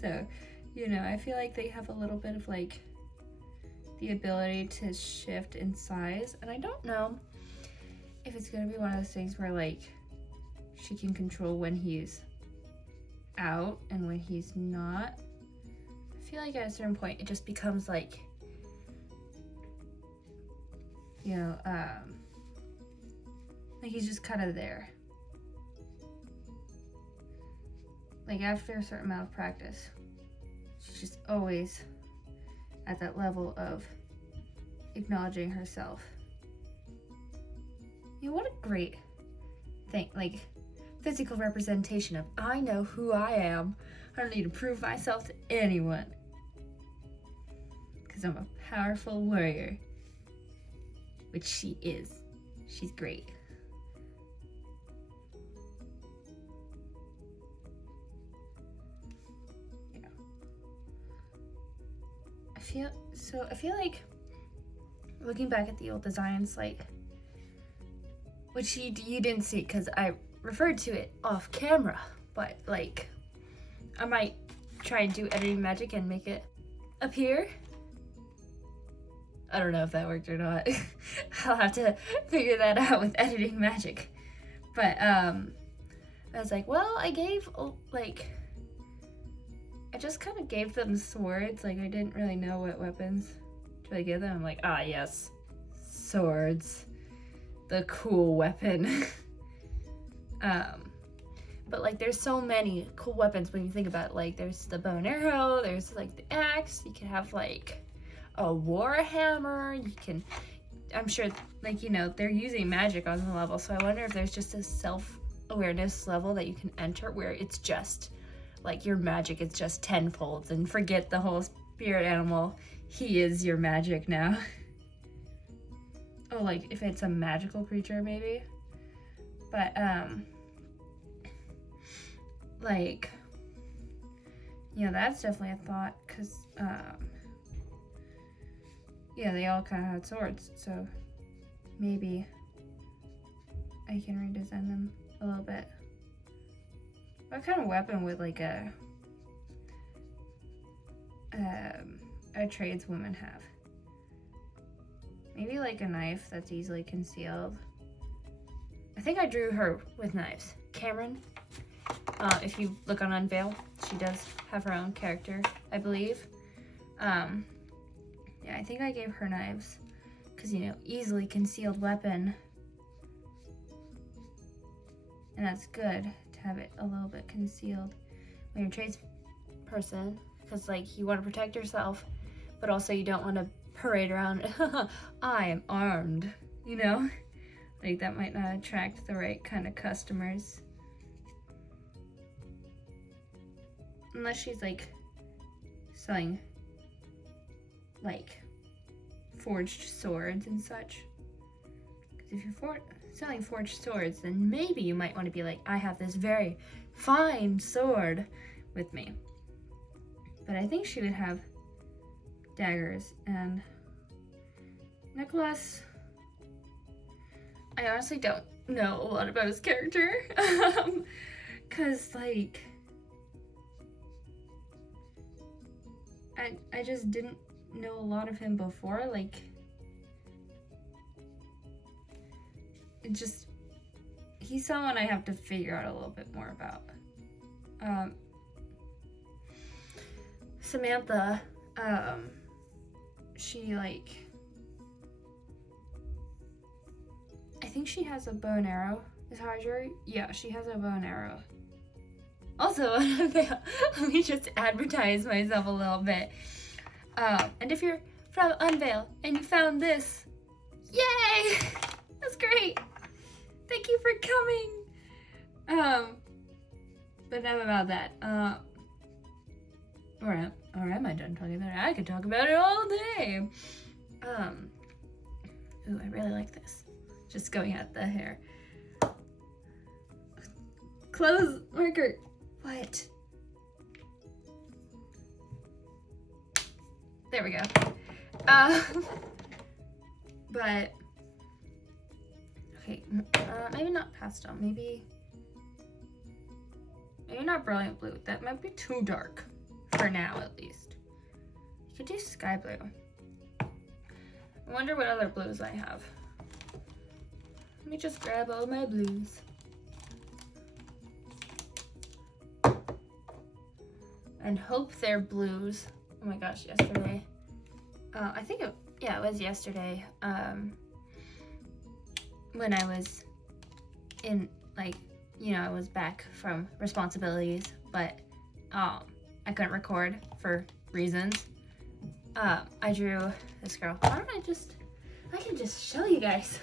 So, you know, I feel like they have a little bit of like the ability to shift in size, and I don't know if it's gonna be one of those things where like she can control when he's out and when he's not. I feel like at a certain point it just becomes like, you know, like he's just kind of there. Like after a certain amount of practice, she's just always at that level of acknowledging herself. You know, what a great thing, like physical representation of, I know who I am. I don't need to prove myself to anyone, because I'm a powerful warrior, which she is. She's great. I feel like looking back at the old designs, like, which you didn't see because I referred to it off camera, but like I might try and do editing magic and make it appear. I don't know if that worked or not. I'll have to figure that out with editing magic. But I was like, well, I just kind of gave them swords. Like, I didn't really know what weapons to really give them. I'm like, ah, yes, swords, the cool weapon. But like, there's so many cool weapons when you think about it. Like, there's the bow and arrow, there's like the axe, you can have like a war hammer, you can, I'm sure, like, you know, they're using magic on the level, so I wonder if there's just a self-awareness level that you can enter where it's just like your magic is just tenfold, and forget the whole spirit animal. He is your magic now. Oh, like if it's a magical creature maybe. But like, you know, that's definitely a thought, because, yeah, they all kind of had swords, so maybe I can redesign them a little bit. What kind of weapon would, like, a tradeswoman have? Maybe, like, a knife that's easily concealed. I think I drew her with knives. Cameron, if you look on Unvale, she does have her own character, I believe. Yeah, I think I gave her knives, because, you know, easily concealed weapon. And that's good to have it a little bit concealed when you're a tradesperson, because, like, you want to protect yourself, but also you don't want to parade around, I am armed, you know? Like, that might not attract the right kind of customers. Unless she's, like, selling, like, forged swords and such. Because if you're selling forged swords, then maybe you might want to be like, I have this very fine sword with me. But I think she would have daggers. And Nicholas, I honestly don't know a lot about his character. Because, like, I just didn't know a lot of him before. Like, it just, he's someone I have to figure out a little bit more about. Samantha, she, like, I think she has a bow and arrow. Is how I drew her? Yeah, she has a bow and arrow. Also, let me just advertise myself a little bit. And if you're from Unvale and you found this, yay! That's great. Thank you for coming. But enough about that. Or am I done talking about it? I could talk about it all day. Ooh, I really like this. Just going at the hair. Close marker. What? There we go. But okay, maybe not pastel. Maybe not brilliant blue. That might be too dark for now, at least. You could do sky blue. I wonder what other blues I have. Let me just grab all my blues. And hope they're blues. Oh my gosh, yesterday. I think it was yesterday. When I was in, like, you know, I was back from responsibilities, but I couldn't record for reasons. I drew this girl. Why don't I can just show you guys.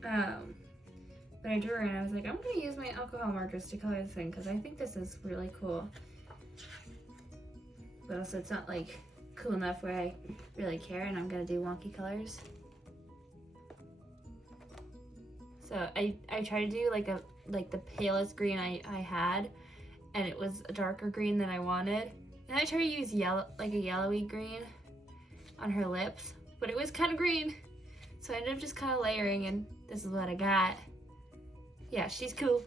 But I drew her and I was like, I'm gonna use my alcohol markers to color this thing because I think this is really cool. But also it's not like cool enough where I really care and I'm gonna do wonky colors. So I try to do like the palest green I had, and it was a darker green than I wanted. And I try to use yellow, like a yellowy green on her lips, but it was kind of green. So I ended up just kind of layering, and this is what I got. Yeah, she's cool.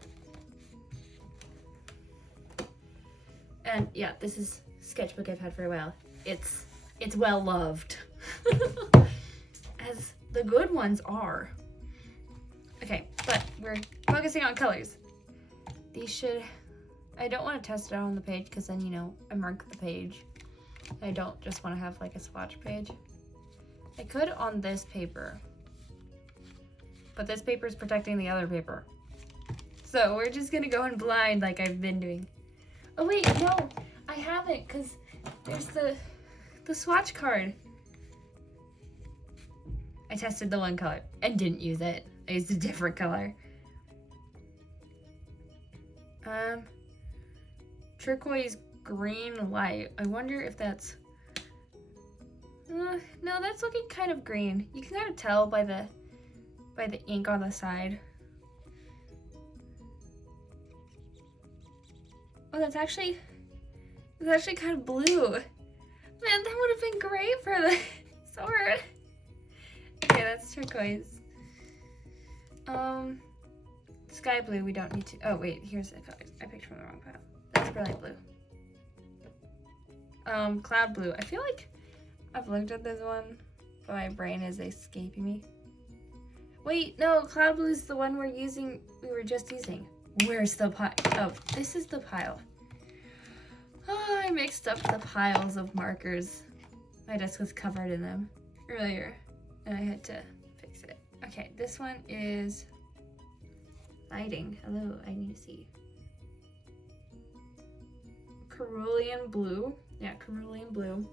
And yeah, this is a sketchbook I've had for a while. It's well loved. As the good ones are. Okay, but we're focusing on colors. These should, I don't want to test it out on the page because then, you know, I mark the page. I don't just want to have like a swatch page. I could on this paper, but this paper is protecting the other paper. So we're just gonna go in blind like I've been doing. Oh wait, no, I haven't, because there's the swatch card. I tested the one color and didn't use it. I used a different color. Turquoise green light. I wonder if that's, no, that's looking kind of green. You can kind of tell by the ink on the side. Oh, that's actually kind of blue. Man, that would have been great for the sword. Okay, that's turquoise. Sky blue, we don't need to. Oh, wait, here's the colors. I picked from the wrong pile. That's brilliant blue. Cloud blue. I feel like I've looked at this one, but my brain is escaping me. Wait, no, cloud blue is the one we were just using. Where's the pile? Oh, this is the pile. Oh, I mixed up the piles of markers. My desk was covered in them earlier, and I had to fix it. Okay, this one is lighting. Hello, I need to see. Cerulean blue. Yeah, cerulean blue.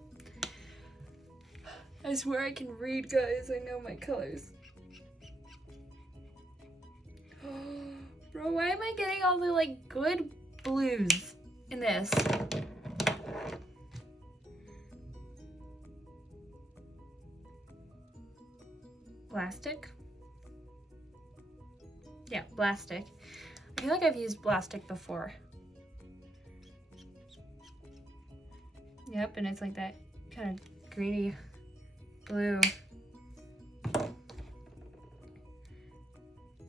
I swear I can read, guys. I know my colors. Bro, why am I getting all the like good blues in this? Plastic? Yeah, plastic. I feel like I've used plastic before. Yep, and it's like that kind of greeny blue.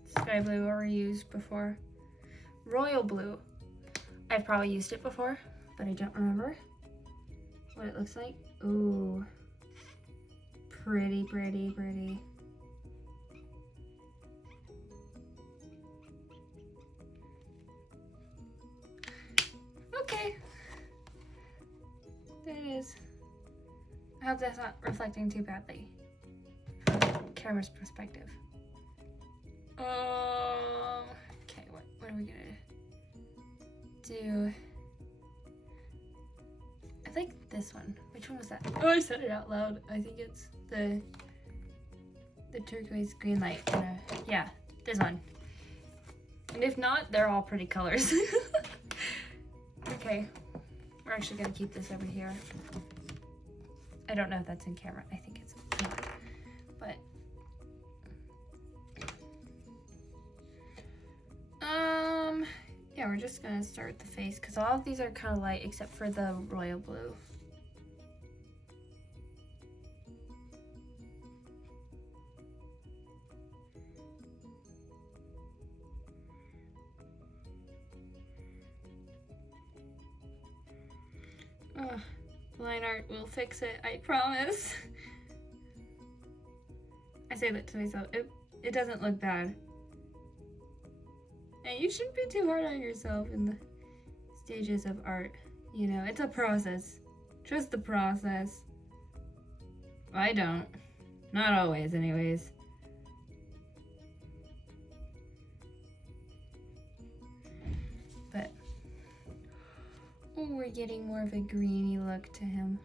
Sky blue already used before. Royal blue. I've probably used it before, but I don't remember what it looks like. Ooh. Pretty, pretty, pretty. Okay. There it is. I hope that's not reflecting too badly from the camera's perspective. Okay, what are we gonna do? I think this one. Which one was that? Oh, I said it out loud. I think it's the turquoise green light. Yeah, this one. And if not, they're all pretty colors. Okay, we're actually gonna keep this over here. I don't know if that's in camera. I think it's not, but yeah, we're just gonna start the face because all of these are kind of light except for the royal blue. Line art will fix it, I promise. I say that to myself. It doesn't look bad. And you shouldn't be too hard on yourself in the stages of art. You know, it's a process. Trust the process. I don't. Not always, anyways. But oh, we're getting more of a greeny look to him.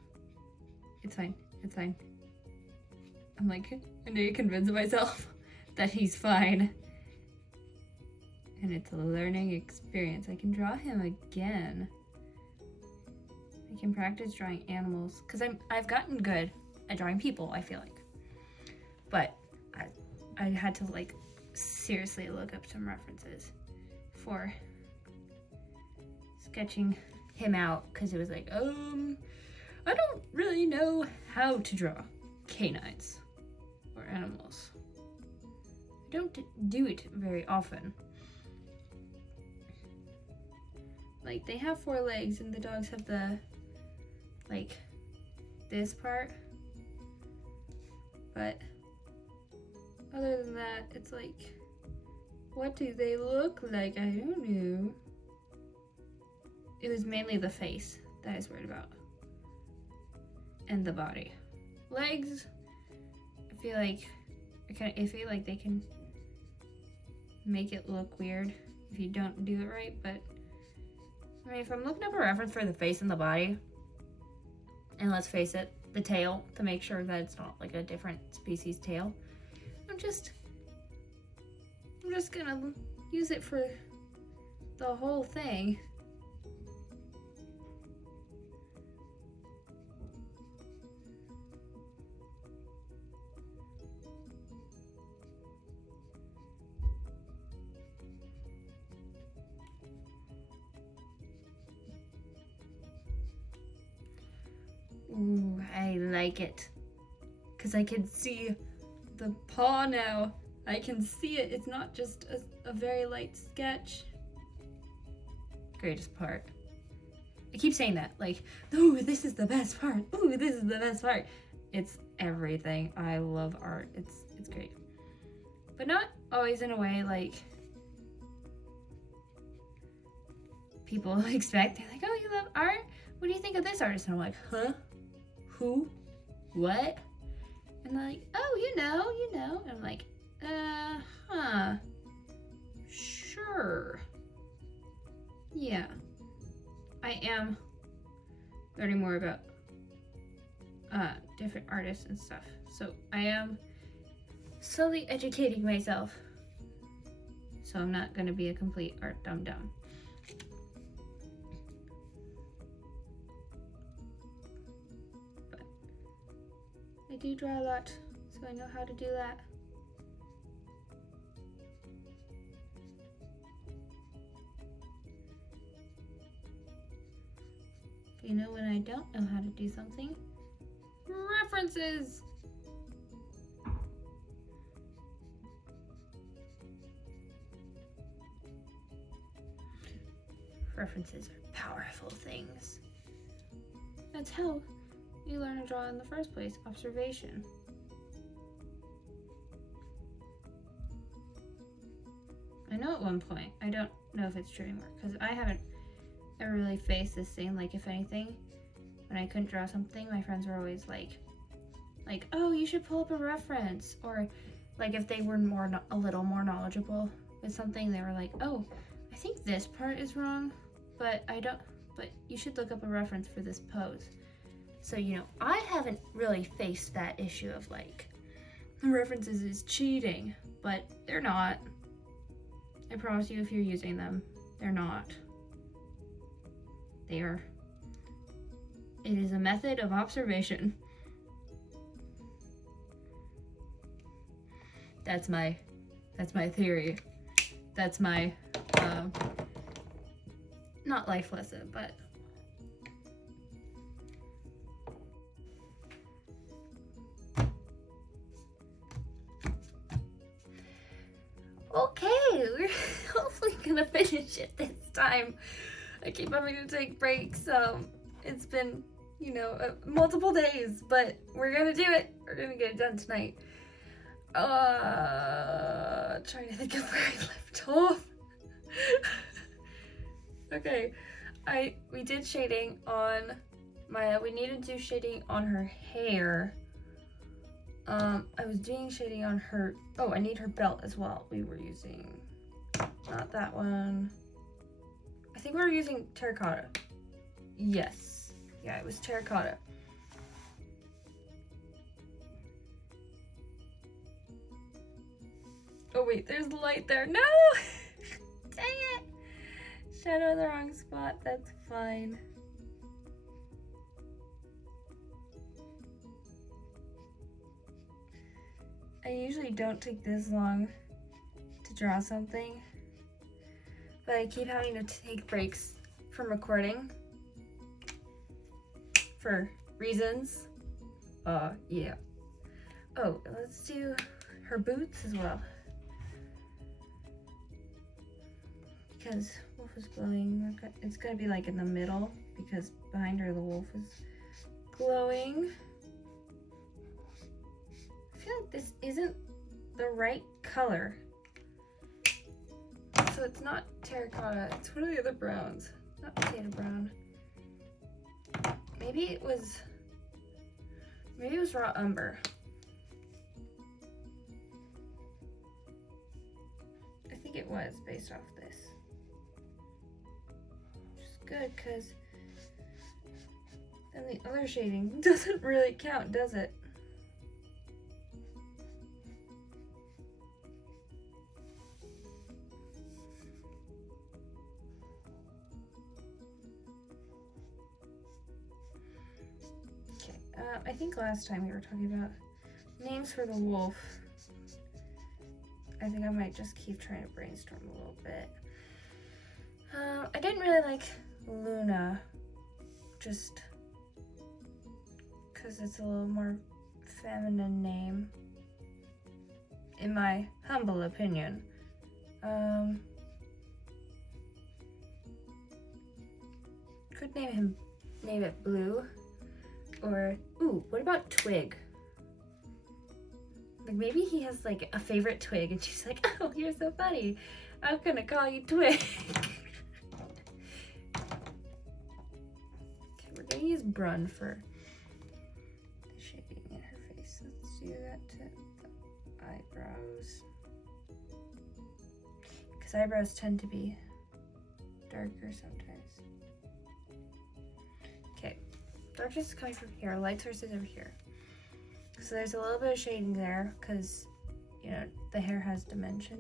It's fine. It's fine. I'm like, I need to convince myself that he's fine. And it's a learning experience. I can draw him again. I can practice drawing animals because I've gotten good at drawing people, I feel like. But I had to like seriously look up some references for sketching him out because it was like, I don't really know how to draw canines or animals. I don't do it very often. Like, they have 4 legs and the dogs have the, like, this part. But other than that, it's like, what do they look like? I don't know. It was mainly the face that I was worried about. And the body. Legs, I feel like they can make it look weird if you don't do it right, but I mean, if I'm looking up a reference for the face and the body, and let's face it, the tail, to make sure that it's not like a different species tail, I'm just gonna use it for the whole thing. like it. Because I can see the paw now. I can see it. It's not just a very light sketch. Greatest part. I keep saying that, like, ooh, this is the best part. Ooh, this is the best part. It's everything. I love art. It's great. But not always in a way like people expect. They're like, oh, you love art? What do you think of this artist? And I'm like, huh? Who? What? And they're like, oh, you know. And I'm like, huh. Sure. Yeah. I am learning more about different artists and stuff. So I am slowly educating myself. So I'm not gonna be a complete art dum-dum. But I do draw a lot, so I know how to do that. You know when I don't know how to do something? References! References are powerful things. That's how you learn to draw in the first place, observation. I know at one point, I don't know if it's true anymore, because I haven't ever really faced this thing. Like, if anything, when I couldn't draw something, my friends were always like, oh, you should pull up a reference. Or like if they were a little more knowledgeable with something, they were like, oh, I think this part is wrong, but you should look up a reference for this pose. So, you know, I haven't really faced that issue of like, references is cheating, but they're not. I promise you, if you're using them, they're not. They are. It is a method of observation. That's my theory. That's my, not life lesson, but okay, we're hopefully gonna finish it this time. I keep having to take breaks. It's been, you know, multiple days, but we're gonna do it. We're gonna get it done tonight. Trying to think of where I left off. Okay, we did shading on Maya. We needed to do shading on her hair. I was doing shading on her. Oh, I need her belt as well. We were using not that one. I think we were using terracotta. Yes. Yeah, it was terracotta. Oh wait, there's light there. No! Dang it! Shadow in the wrong spot. That's fine. I usually don't take this long to draw something, but I keep having to take breaks from recording for reasons. Yeah. Oh, let's do her boots as well. Because wolf is glowing. It's gonna be like in the middle because behind her the wolf is glowing. I feel like this isn't the right color. So it's not terracotta, it's one of the other browns. Not potato brown. Maybe it was raw umber. I think it was based off this. Which is good, because then the other shading doesn't really count, does it? I think last time we were talking about names for the wolf. I think I might just keep trying to brainstorm a little bit. I didn't really like Luna, just because it's a little more feminine name, in my humble opinion. Could name it Blue, or ooh, what about Twig? Like maybe he has like a favorite twig, and she's like, "Oh, you're so funny. I'm gonna call you Twig." Okay, we're gonna use Brun for the shading in her face. Let's do that to the eyebrows, because eyebrows tend to be darker sometimes. Okay, darkness is coming from here, light source is over here. So there's a little bit of shading there because, you know, the hair has dimension.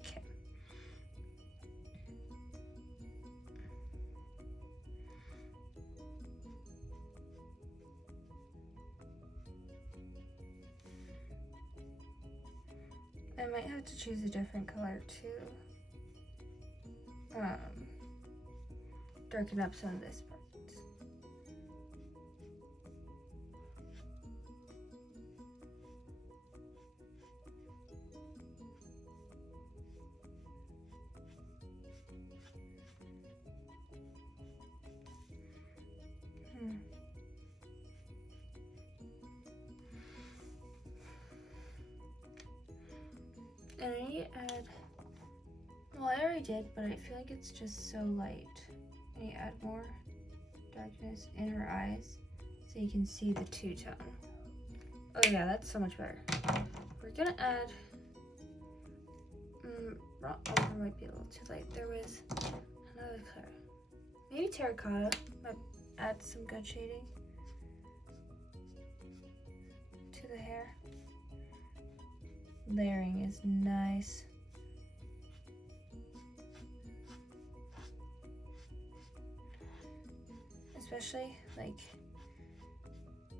Okay. I might have to choose a different color to darken up some of this part. And I need to add, well, I already did, but I feel like it's just so light. I need to add more darkness in her eyes so you can see the two-tone. Oh yeah, that's so much better. We're gonna add, raw umber might be a little too light. There was another color. Maybe terracotta might add some good shading to the hair. Layering is nice. Especially like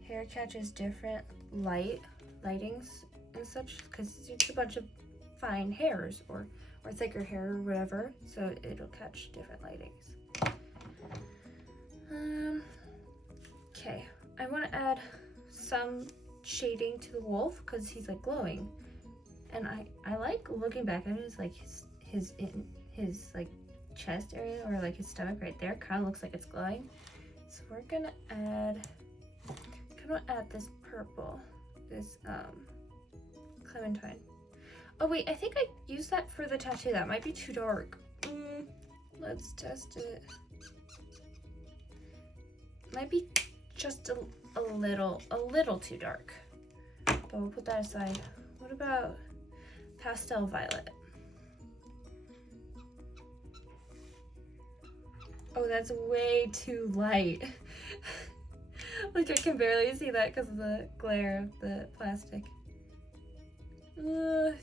hair catches different lightings and such, because it's a bunch of fine hairs or thicker hair or whatever, so it'll catch different lightings. Okay, I want to add some shading to the wolf because he's like glowing. And I like looking back at his like his like chest area, or like his stomach right there kind of looks like it's glowing. So we're gonna add this purple, this clementine. Oh wait, I think I used that for the tattoo. That might be too dark. Let's test it. Might be just a little too dark. But we'll put that aside. What about pastel violet? Oh, that's way too light. Like I can barely see that because of the glare of the plastic. So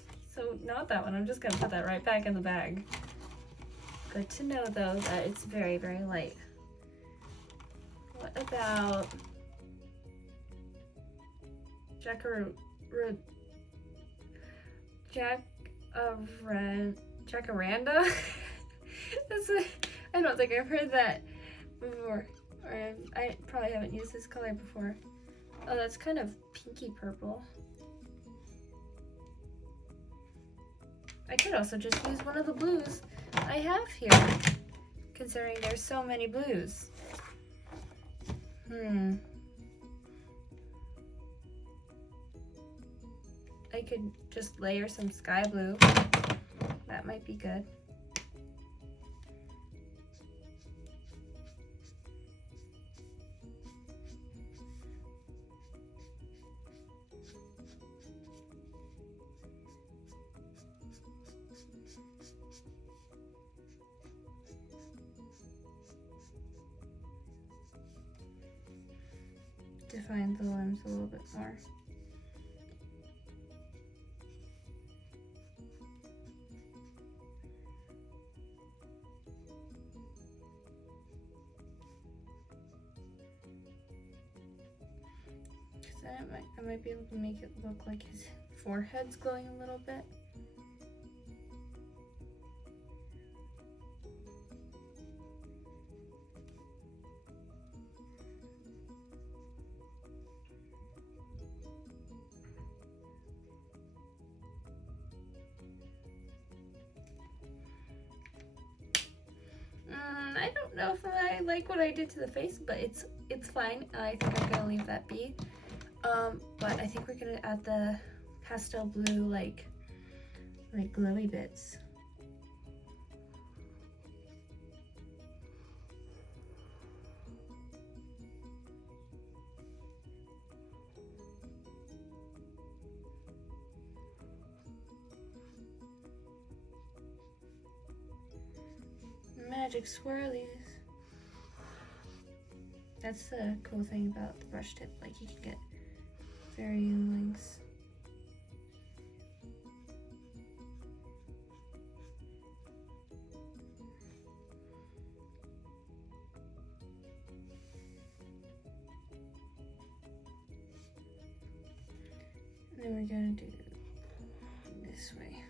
not that one. I'm just gonna put that right back in the bag. Good to know though that it's very, very light. What about jacaranda? I don't think I've heard that before, or I probably haven't used this color before. Oh, that's kind of pinky purple. I could also just use one of the blues I have here, considering there's so many blues. I could just layer some sky blue. That might be good. Define the limbs a little bit more. then I might be able to make it look like his forehead's glowing a little bit. I don't know if I like what I did to the face, but it's fine. I think I'm gonna leave that be. But I think we're gonna add the pastel blue like glowy bits. Magic swirlies. That's the cool thing about the brush tip, like you can get varying lengths. And then we're gonna do this way.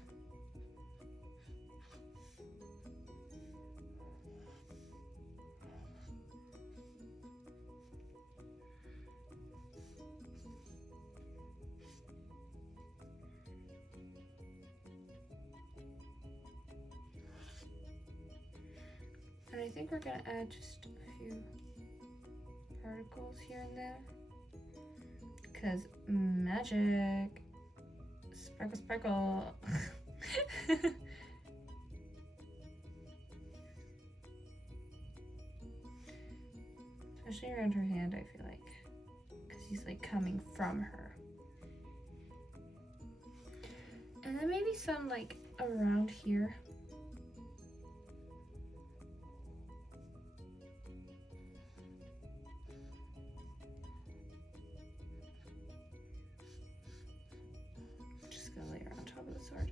And I think we're gonna add just a few particles here and there. Because magic. Sparkle, sparkle. Especially around her hand, I feel like. Because he's like coming from her. And then maybe some like around here. Layer on top of the sword.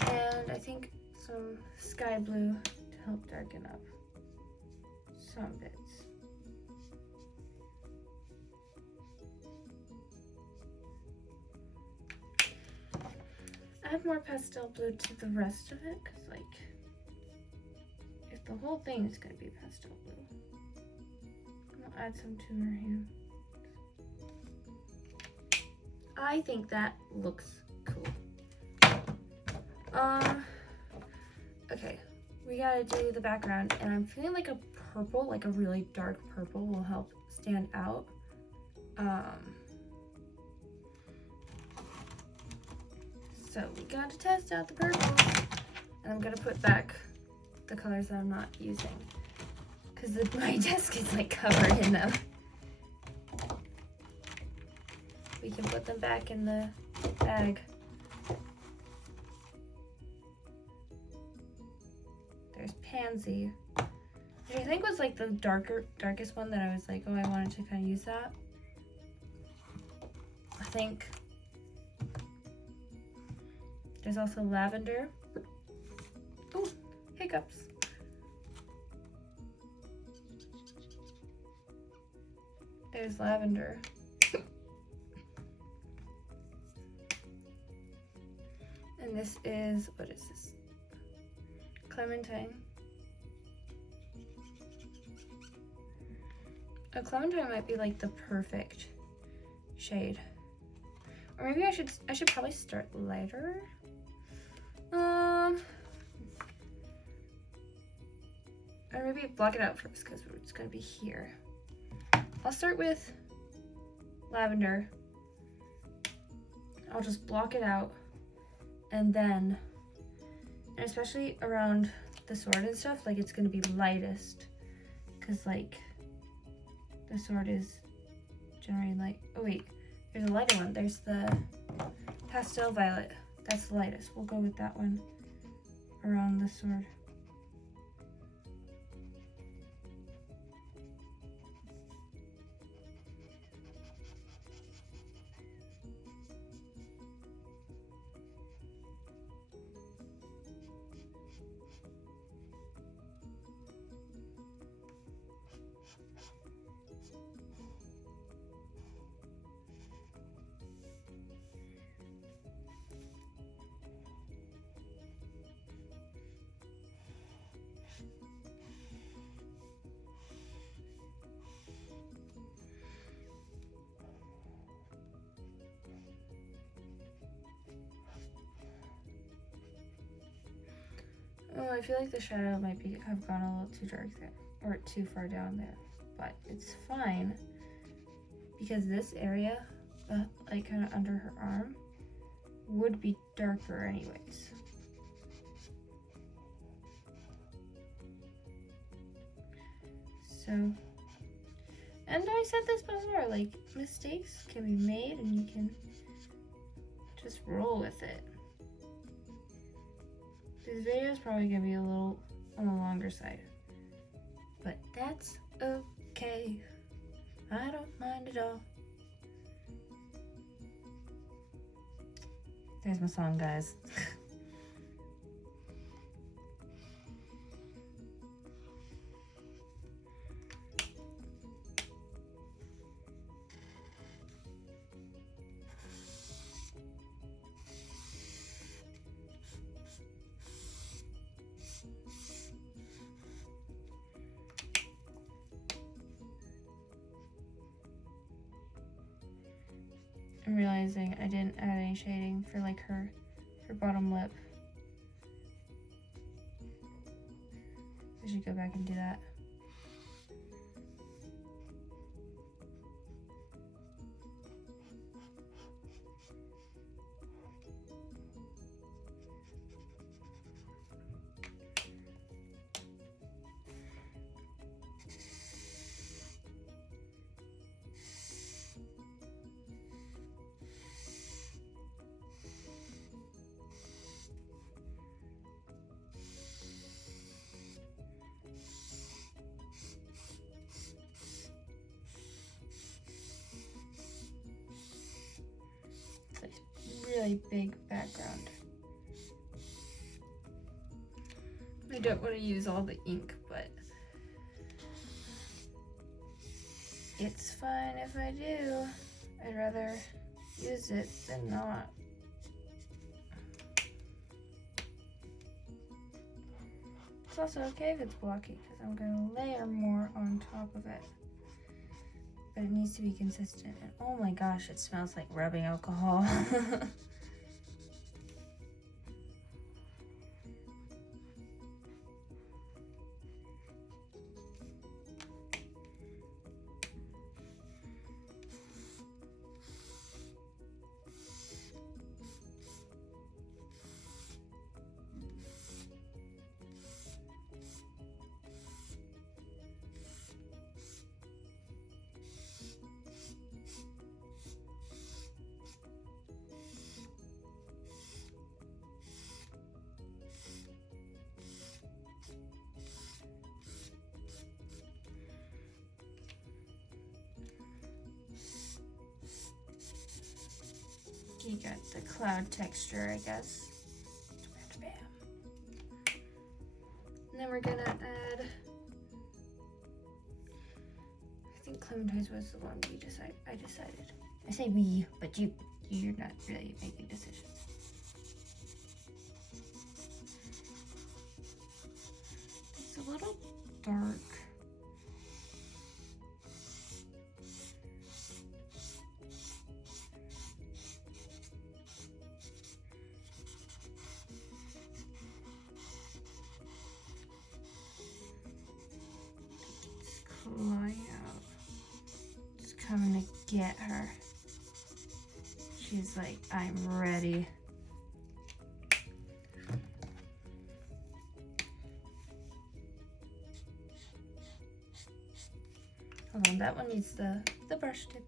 And I think some sky blue to help darken up some bits. Add more pastel blue to the rest of it, because like, if the whole thing is going to be pastel blue, I'll add some to her hand. I think that looks cool. Okay, we gotta do the background, and I'm feeling like a purple, like a really dark purple will help stand out. So we got to test out the purple, and I'm gonna put back the colors that I'm not using, because my desk is like covered in them. We can put them back in the bag. There's Pansy, which I think was like the darkest one that I was like, oh, I wanted to kind of use that. I think there's also Lavender. Ooh, hiccups. There's Lavender. And this is, what is this? Clementine. A Clementine might be like the perfect shade. Or maybe I should probably start lighter. Or maybe block it out first, because it's gonna be here. I'll start with Lavender. I'll just block it out, and then, and especially around the sword and stuff, like it's gonna be lightest, because like the sword is generally light. Oh wait, there's a lighter one. There's the Pastel Violet. That's the lightest. We'll go with that one around the sword. I feel like the shadow might have gone a little too dark there, or too far down there, but it's fine because this area, like kind of under her arm, would be darker anyways. So, and I said this before, like, mistakes can be made and you can just roll with it. This video is probably gonna be a little on the longer side, but that's okay. I don't mind at all. There's my song, guys. I'm realizing I didn't add any shading for like her bottom lip. I should go back and do that. Really big background. I don't want to use all the ink, but it's fine if I do. I'd rather use it than not. It's also okay if it's blocky because I'm going to layer more on top of it. But it needs to be consistent. And oh my gosh, it smells like rubbing alcohol. You got the cloud texture, I guess. And then we're gonna add, I think Clementine's was the one I decided. I say we, but you're not really making decisions. It's a little dark. It's coming to get her. She's like, I'm ready. Hold on, that one needs the brush tip.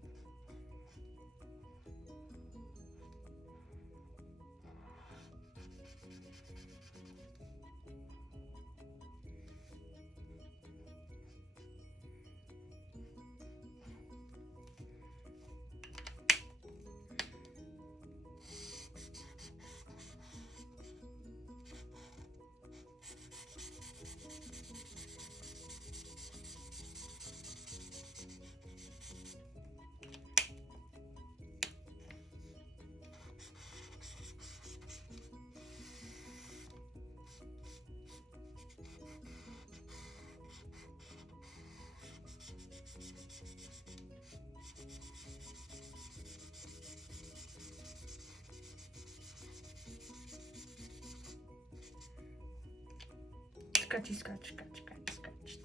scratchy, scratch, scratch, scratch, scratch.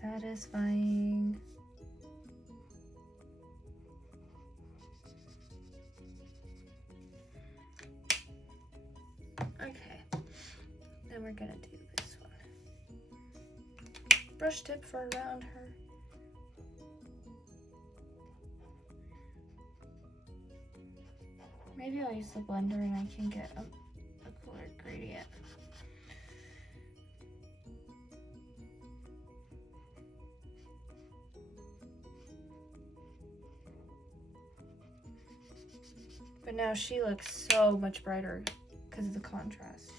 Satisfying. Okay, then we're gonna do this one. Brush tip for around her. Maybe I'll use the blender and I can get a cooler gradient. But now she looks so much brighter because of the contrast.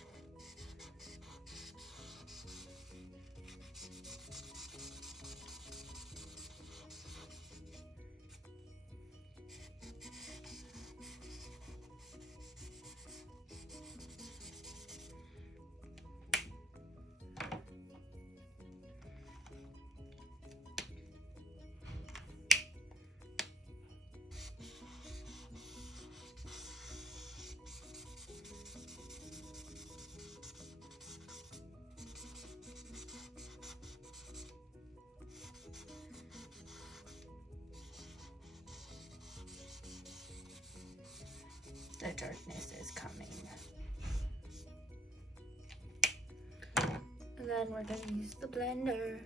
The darkness is coming. And then we're gonna use the blender.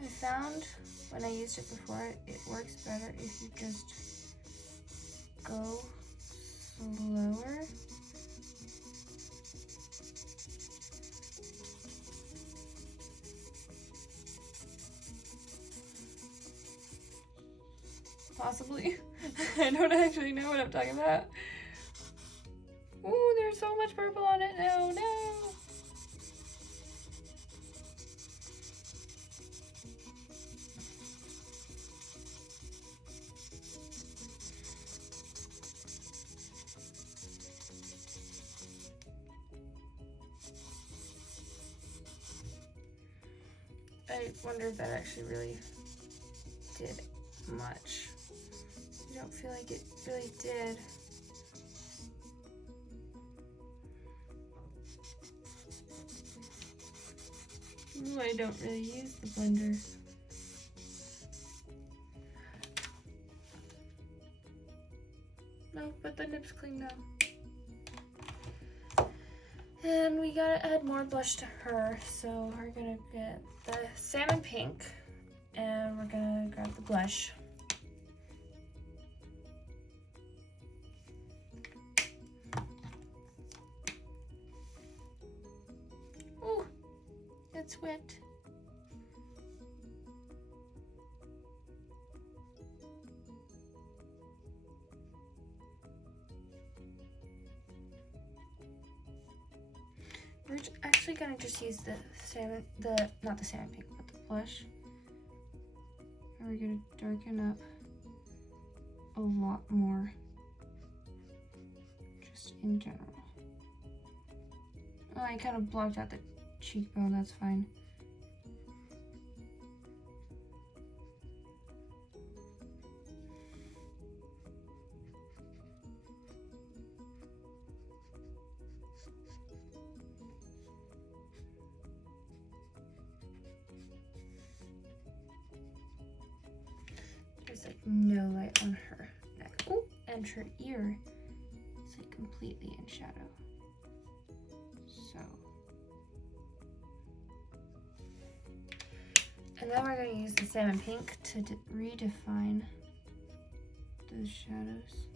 I found when I used it before, it works better if you just go slower. Possibly. I don't actually know what I'm talking about. Ooh, there's so much purple on it now. No. I wonder if that actually really did much. I don't feel like it really did. Ooh, I don't really use the blender. No, but the nip's clean now. And we gotta add more blush to her, so we're gonna get the salmon pink and we're gonna grab the blush. Ooh, it's wet. We're actually gonna just use the salmon, not the salmon pink, but the blush. And we're gonna darken up a lot more, just in general. Oh, I kind of blocked out the cheekbone, that's fine. There's like no light on her neck. Ooh, and her ear is like completely in shadow. So. And then we're going to use the salmon pink to redefine those shadows.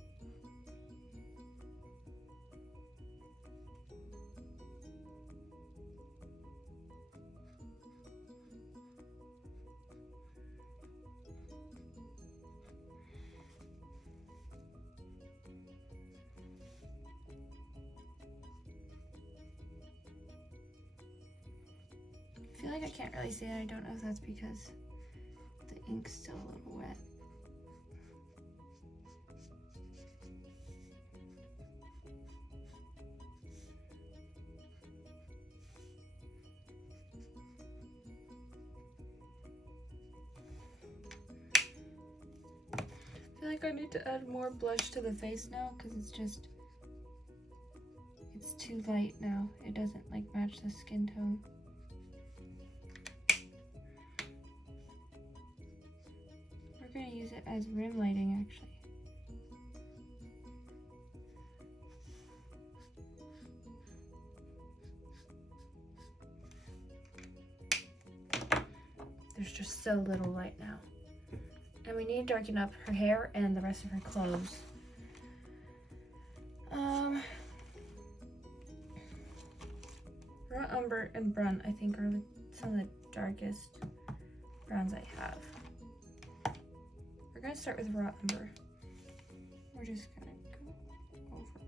I feel like I can't really see it. I don't know if that's because the ink's still a little wet. I feel like I need to add more blush to the face now because it's too light now. It doesn't like match the skin tone. We're gonna use it as rim lighting actually. There's just so little light now. And we need to darken up her hair and the rest of her clothes. Raw umber and brown I think are some of the darkest browns I have. We're gonna start with raw umber. We're just gonna go over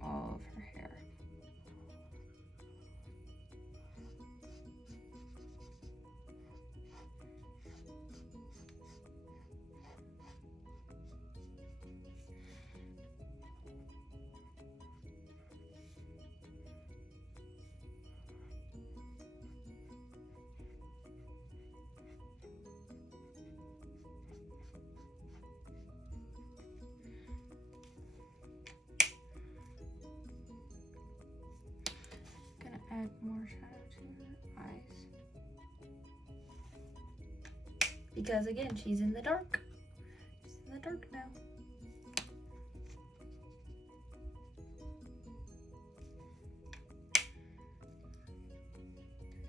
all of her hair. Add more shadow to her eyes. Because again, she's in the dark. She's in the dark now.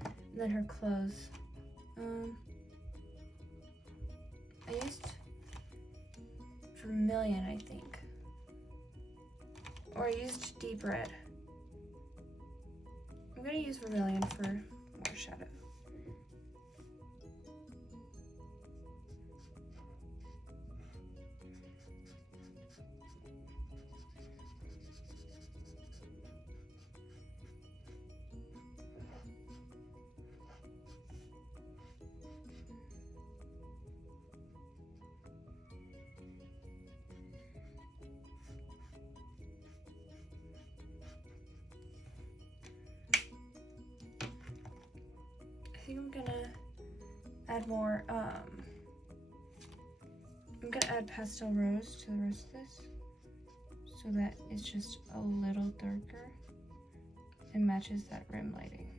And then her clothes. I used vermilion, I think. Or I used deep red. I'm gonna use vermilion for more shadow. I think I'm gonna add more, I'm gonna add pastel rose to the rest of this so that it's just a little darker and matches that rim lighting.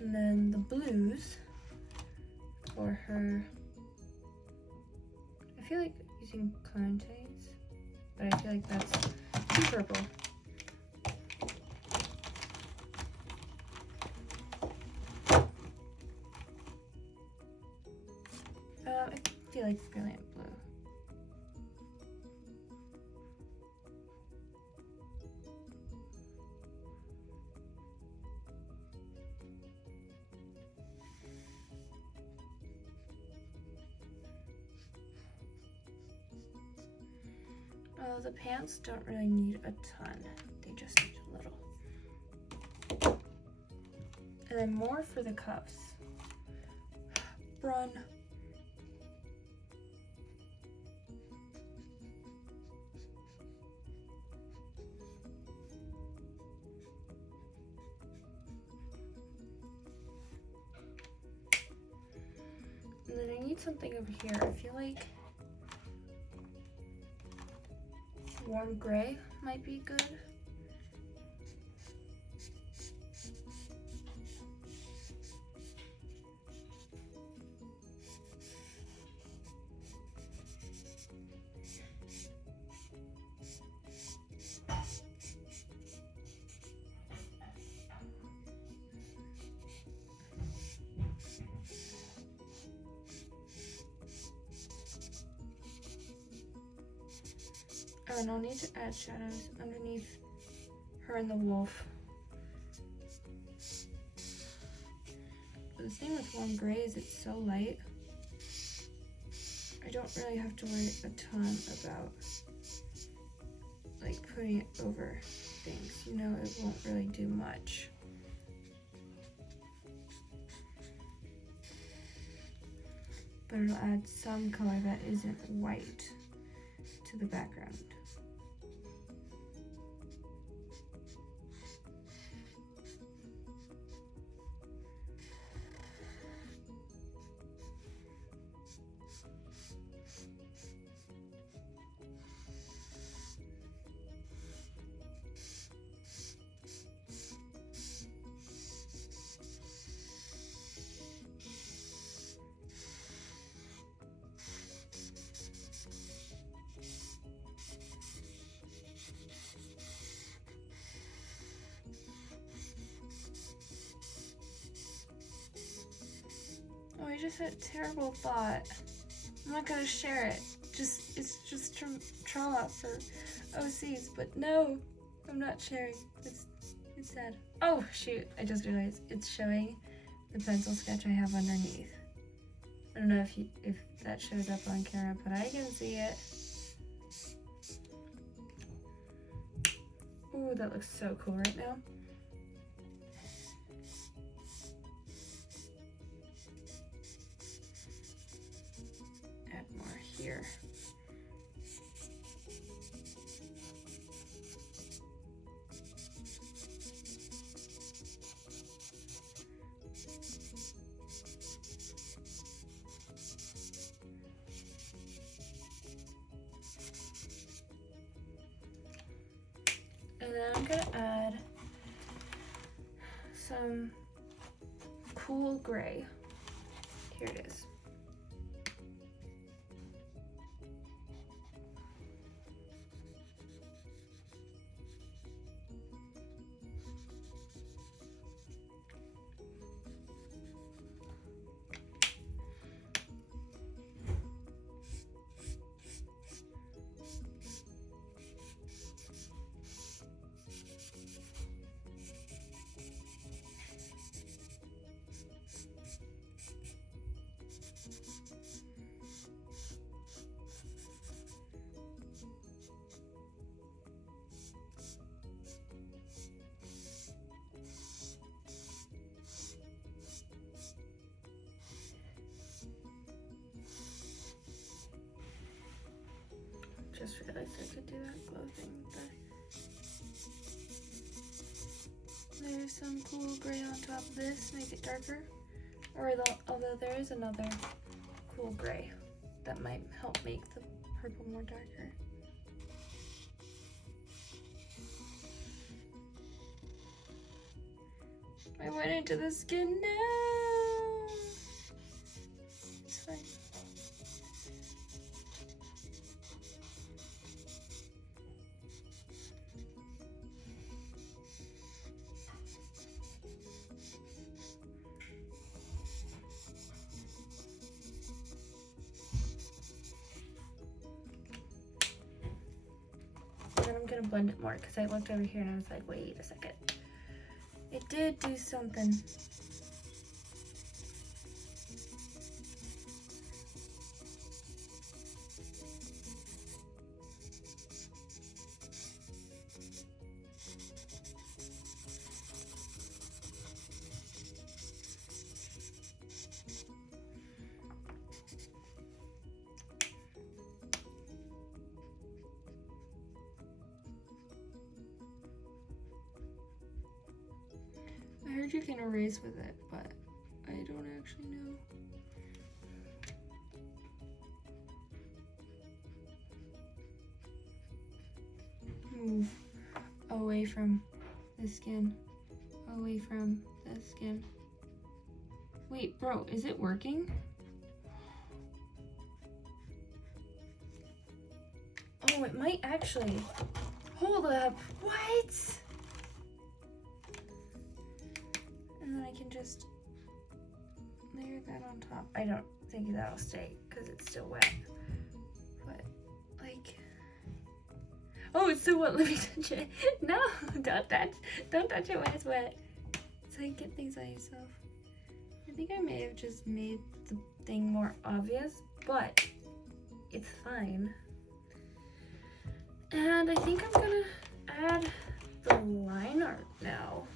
And then the blues for her, I feel like using Clementine's, but I feel like that's too purple. I feel like brilliant blue. The pants don't really need a ton. They just need a little. And then more for the cuffs. Run. And then I need something over here. I feel like warm gray might be good. Oh, and I'll need to add shadows underneath her and the wolf. But the thing with warm gray is it's so light. I don't really have to worry a ton about like putting it over things. You know, it won't really do much. But it'll add some color that isn't white to the background. just had a terrible thought. I'm not gonna share it. It's just trauma for OCs, but no, I'm not sharing. It's sad. Oh shoot, I just realized it's showing the pencil sketch I have underneath. I don't know if that shows up on camera, but I can see it. Ooh, that looks so cool right now. Add more here. And then I'm gonna add some cool gray. Here it is. Just realized I could do that glow thing with the... There's some cool gray on top of this, make it darker. Although there is another cool gray that might help make the purple more darker. I went into the skin now. It's fine. Then I'm gonna blend it more because I looked over here and I was like, wait a second. It did do something. I heard you can erase with it, but I don't actually know. Move away from the skin. Away from the skin. Wait, bro, is it working? Oh, it might actually. Hold up. What? And then I can just layer that on top. I don't think that'll stay because it's still wet. But like, oh, it's so wet. Let me touch it. No, don't touch it when it's wet. It's how you get things on yourself. I think I may have just made the thing more obvious, but it's fine. And I think I'm gonna add the line art now.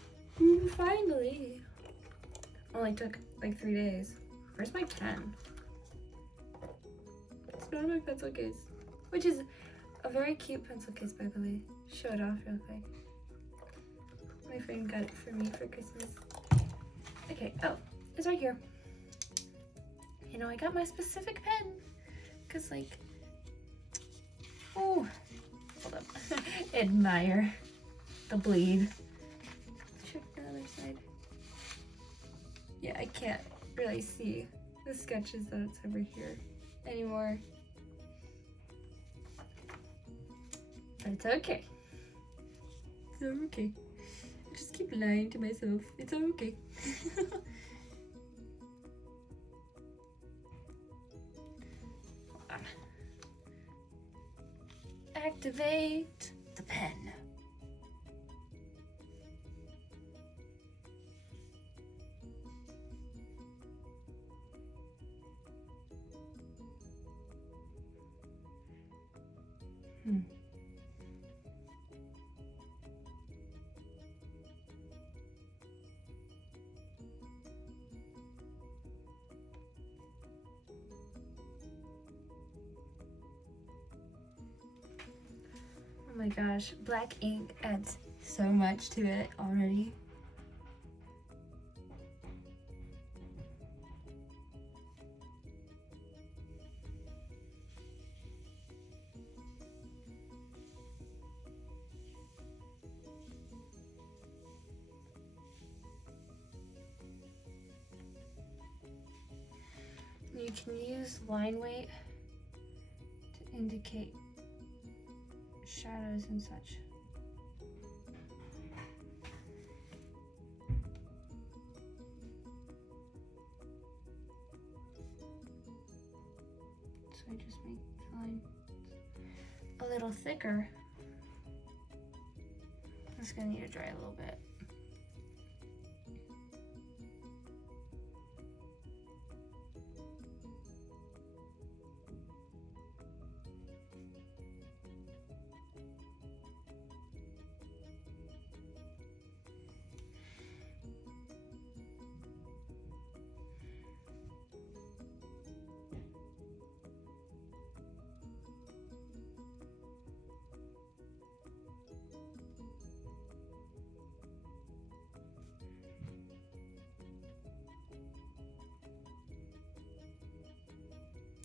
Ooh, finally. Only took like 3 days. Where's my pen? It's not my pencil case. Which is a very cute pencil case, by the way. Show it off real quick. My friend got it for me for Christmas. Okay, oh, it's right here. You know, I got my specific pen. Cause like, oh, hold up. Admire the bleed. Check the other side. Yeah, I can't really see the sketches that's over here anymore. But it's okay. It's okay. I just keep lying to myself. It's okay. Activate the pen. Oh my gosh, black ink adds so much to it already. You can use line weight to indicate shadows and such. So I just make the line a little thicker. It's gonna need to dry a little bit.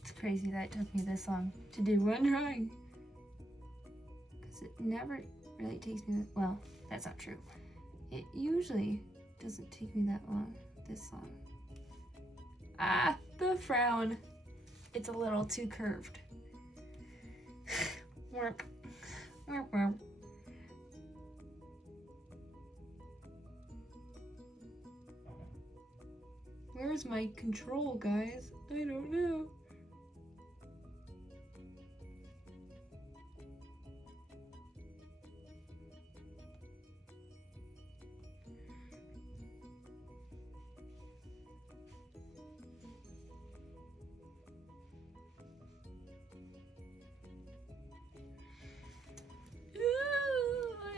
It's crazy that it took me this long to do one drawing. Because it never really takes me, well, that's not true. It usually doesn't take me that long, this long. Ah, the frown. It's a little too curved. Work. Work, work. Where's my control, guys? I don't know.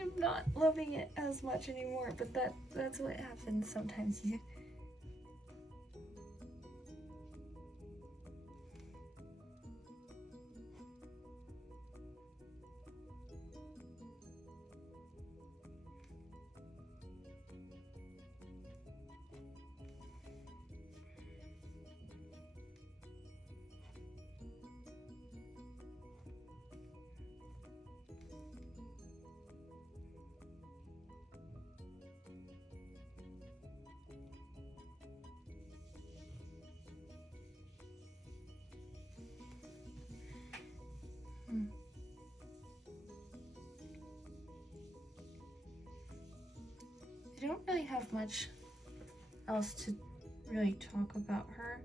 I'm not loving it as much anymore, but that's what happens sometimes. I don't really have much else to really talk about her.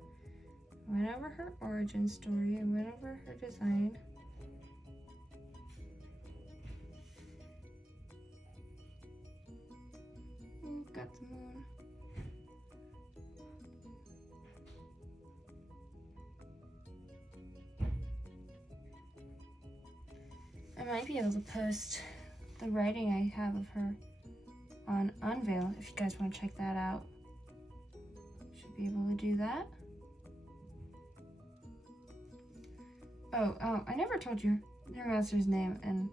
I went over her origin story, I went over her design. Got the moon. I might be able to post the writing I have of her on Unvale if you guys want to check that out. Should be able to do that. Oh, I never told you her master's name, and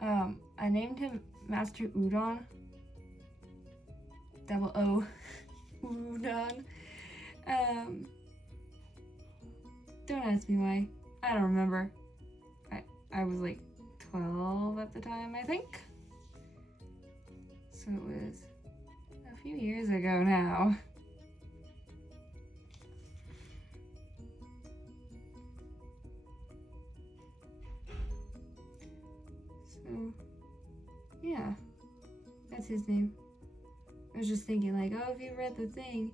I named him Master Udon. Double O. Udon. Don't ask me why. I don't remember. I was like 12 at the time, I think. So it was a few years ago now. So, yeah, that's his name. I was just thinking like, oh, if you read the thing,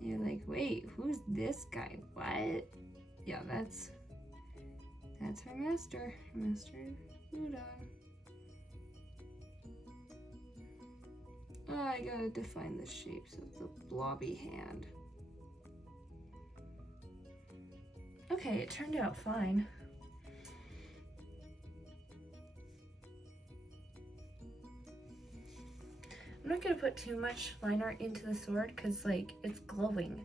you're like, wait, who's this guy? What? Yeah, that's her master. Master Hold on. Oh, I gotta define the shapes of the blobby hand. Okay, it turned out fine. I'm not gonna put too much line art into the sword because like it's glowing.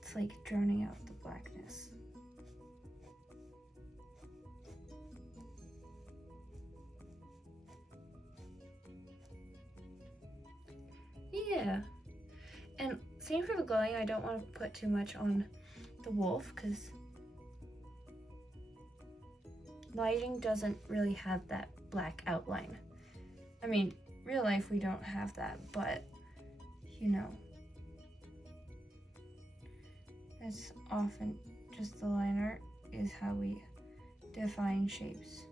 It's like drowning out the blackness. Yeah. And same for the glowing, I don't want to put too much on the wolf because lighting doesn't really have that black outline. I mean, real life we don't have that, but you know, that's often just the line art is how we define shapes.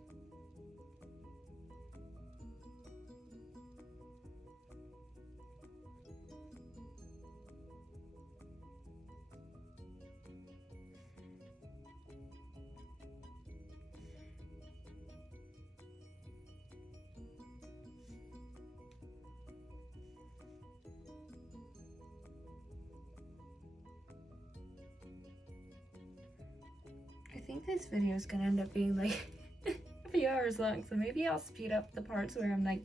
I think this video is gonna end up being like a few hours long, so maybe I'll speed up the parts where I'm like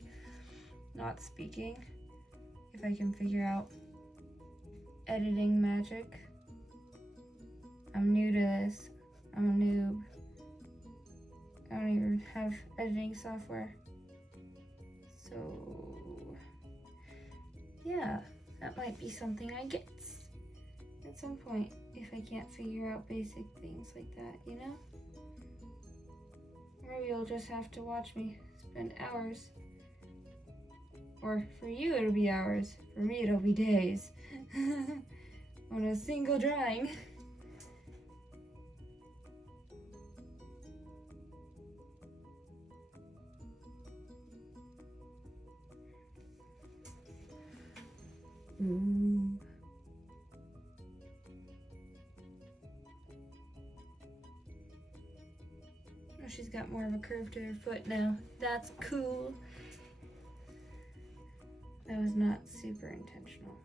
not speaking if I can figure out editing magic. I'm new to this. I'm a noob. I don't even have editing software. So yeah, that might be something I get at some point if I can't figure out basic things like that, you know? Maybe you'll just have to watch me spend hours. Or for you it'll be hours, for me it'll be days on a single drawing. Ooh. Oh, she's got more of a curve to her foot now. That's cool. That was not super intentional.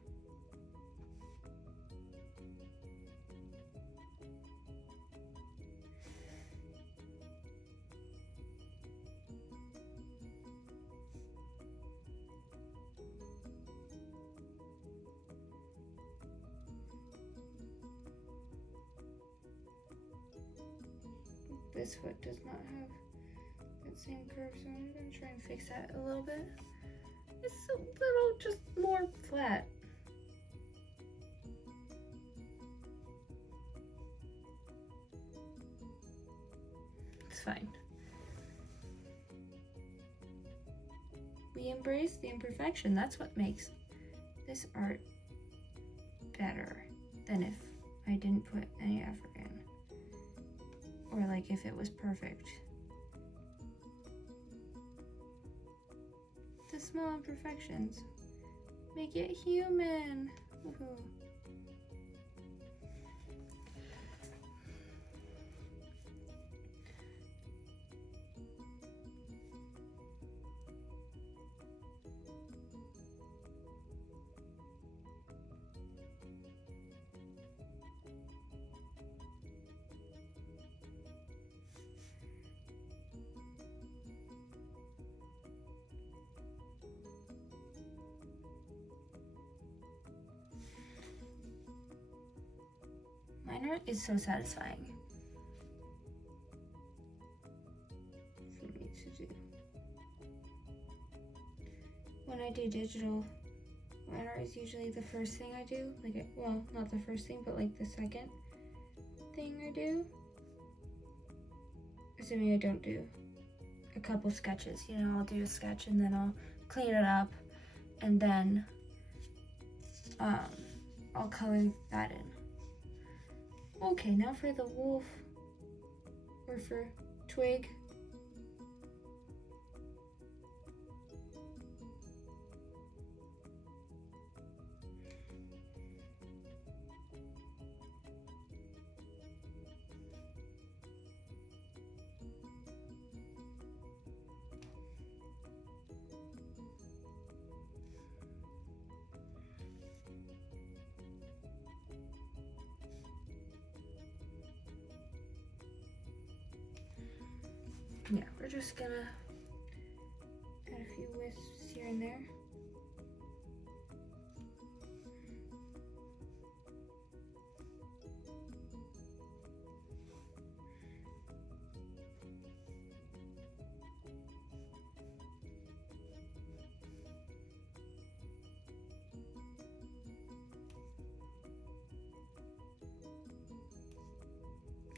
This foot does not have that same curve, so I'm gonna try and fix that a little bit. It's a little just more flat. It's fine. We embrace the imperfection. That's what makes this art better than if I didn't put any effort in. Or like if it was perfect. The small imperfections make it human. Woohoo. Line art is so satisfying for me to do. When I do digital, line art is usually the first thing I do. Well, not the first thing, but like the second thing I do. Assuming I don't do a couple sketches. You know, I'll do a sketch and then I'll clean it up and then I'll color that in. Okay, now for the wolf, or for twig. we're just gonna add a few wisps here and there.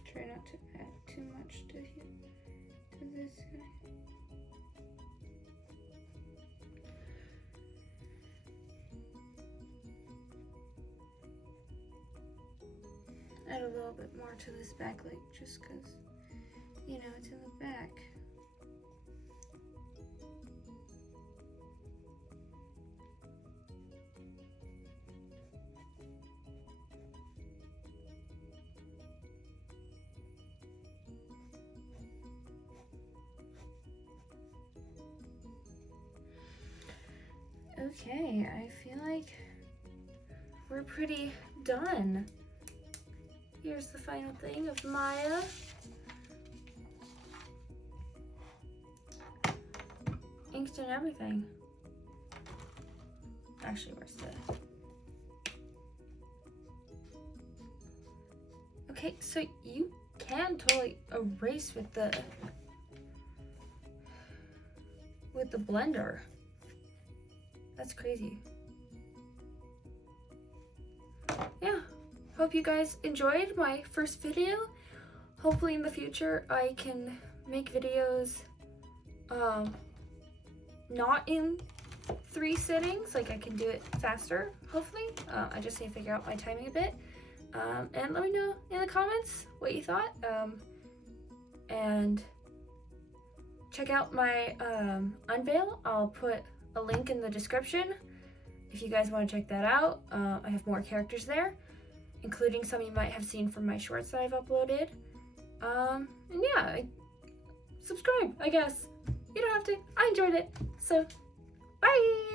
Try not to add too much to this guy. Add a little bit more to this back leg just because, you know, it's in the back. Okay, I feel like we're pretty done. Here's the final thing of Maya. Inked and everything. Actually, where's the... Okay, so you can totally erase with the blender. That's crazy. Yeah, hope you guys enjoyed my first video. Hopefully in the future I can make videos not in 3 sittings, like I can do it faster, hopefully. I just need to figure out my timing a bit. And let me know in the comments what you thought. And check out my Unvale. I'll put a link in the description if you guys want to check that out. I have more characters there, including some you might have seen from my shorts that I've uploaded. And yeah, subscribe, I guess. You don't have to. I enjoyed it. So, bye!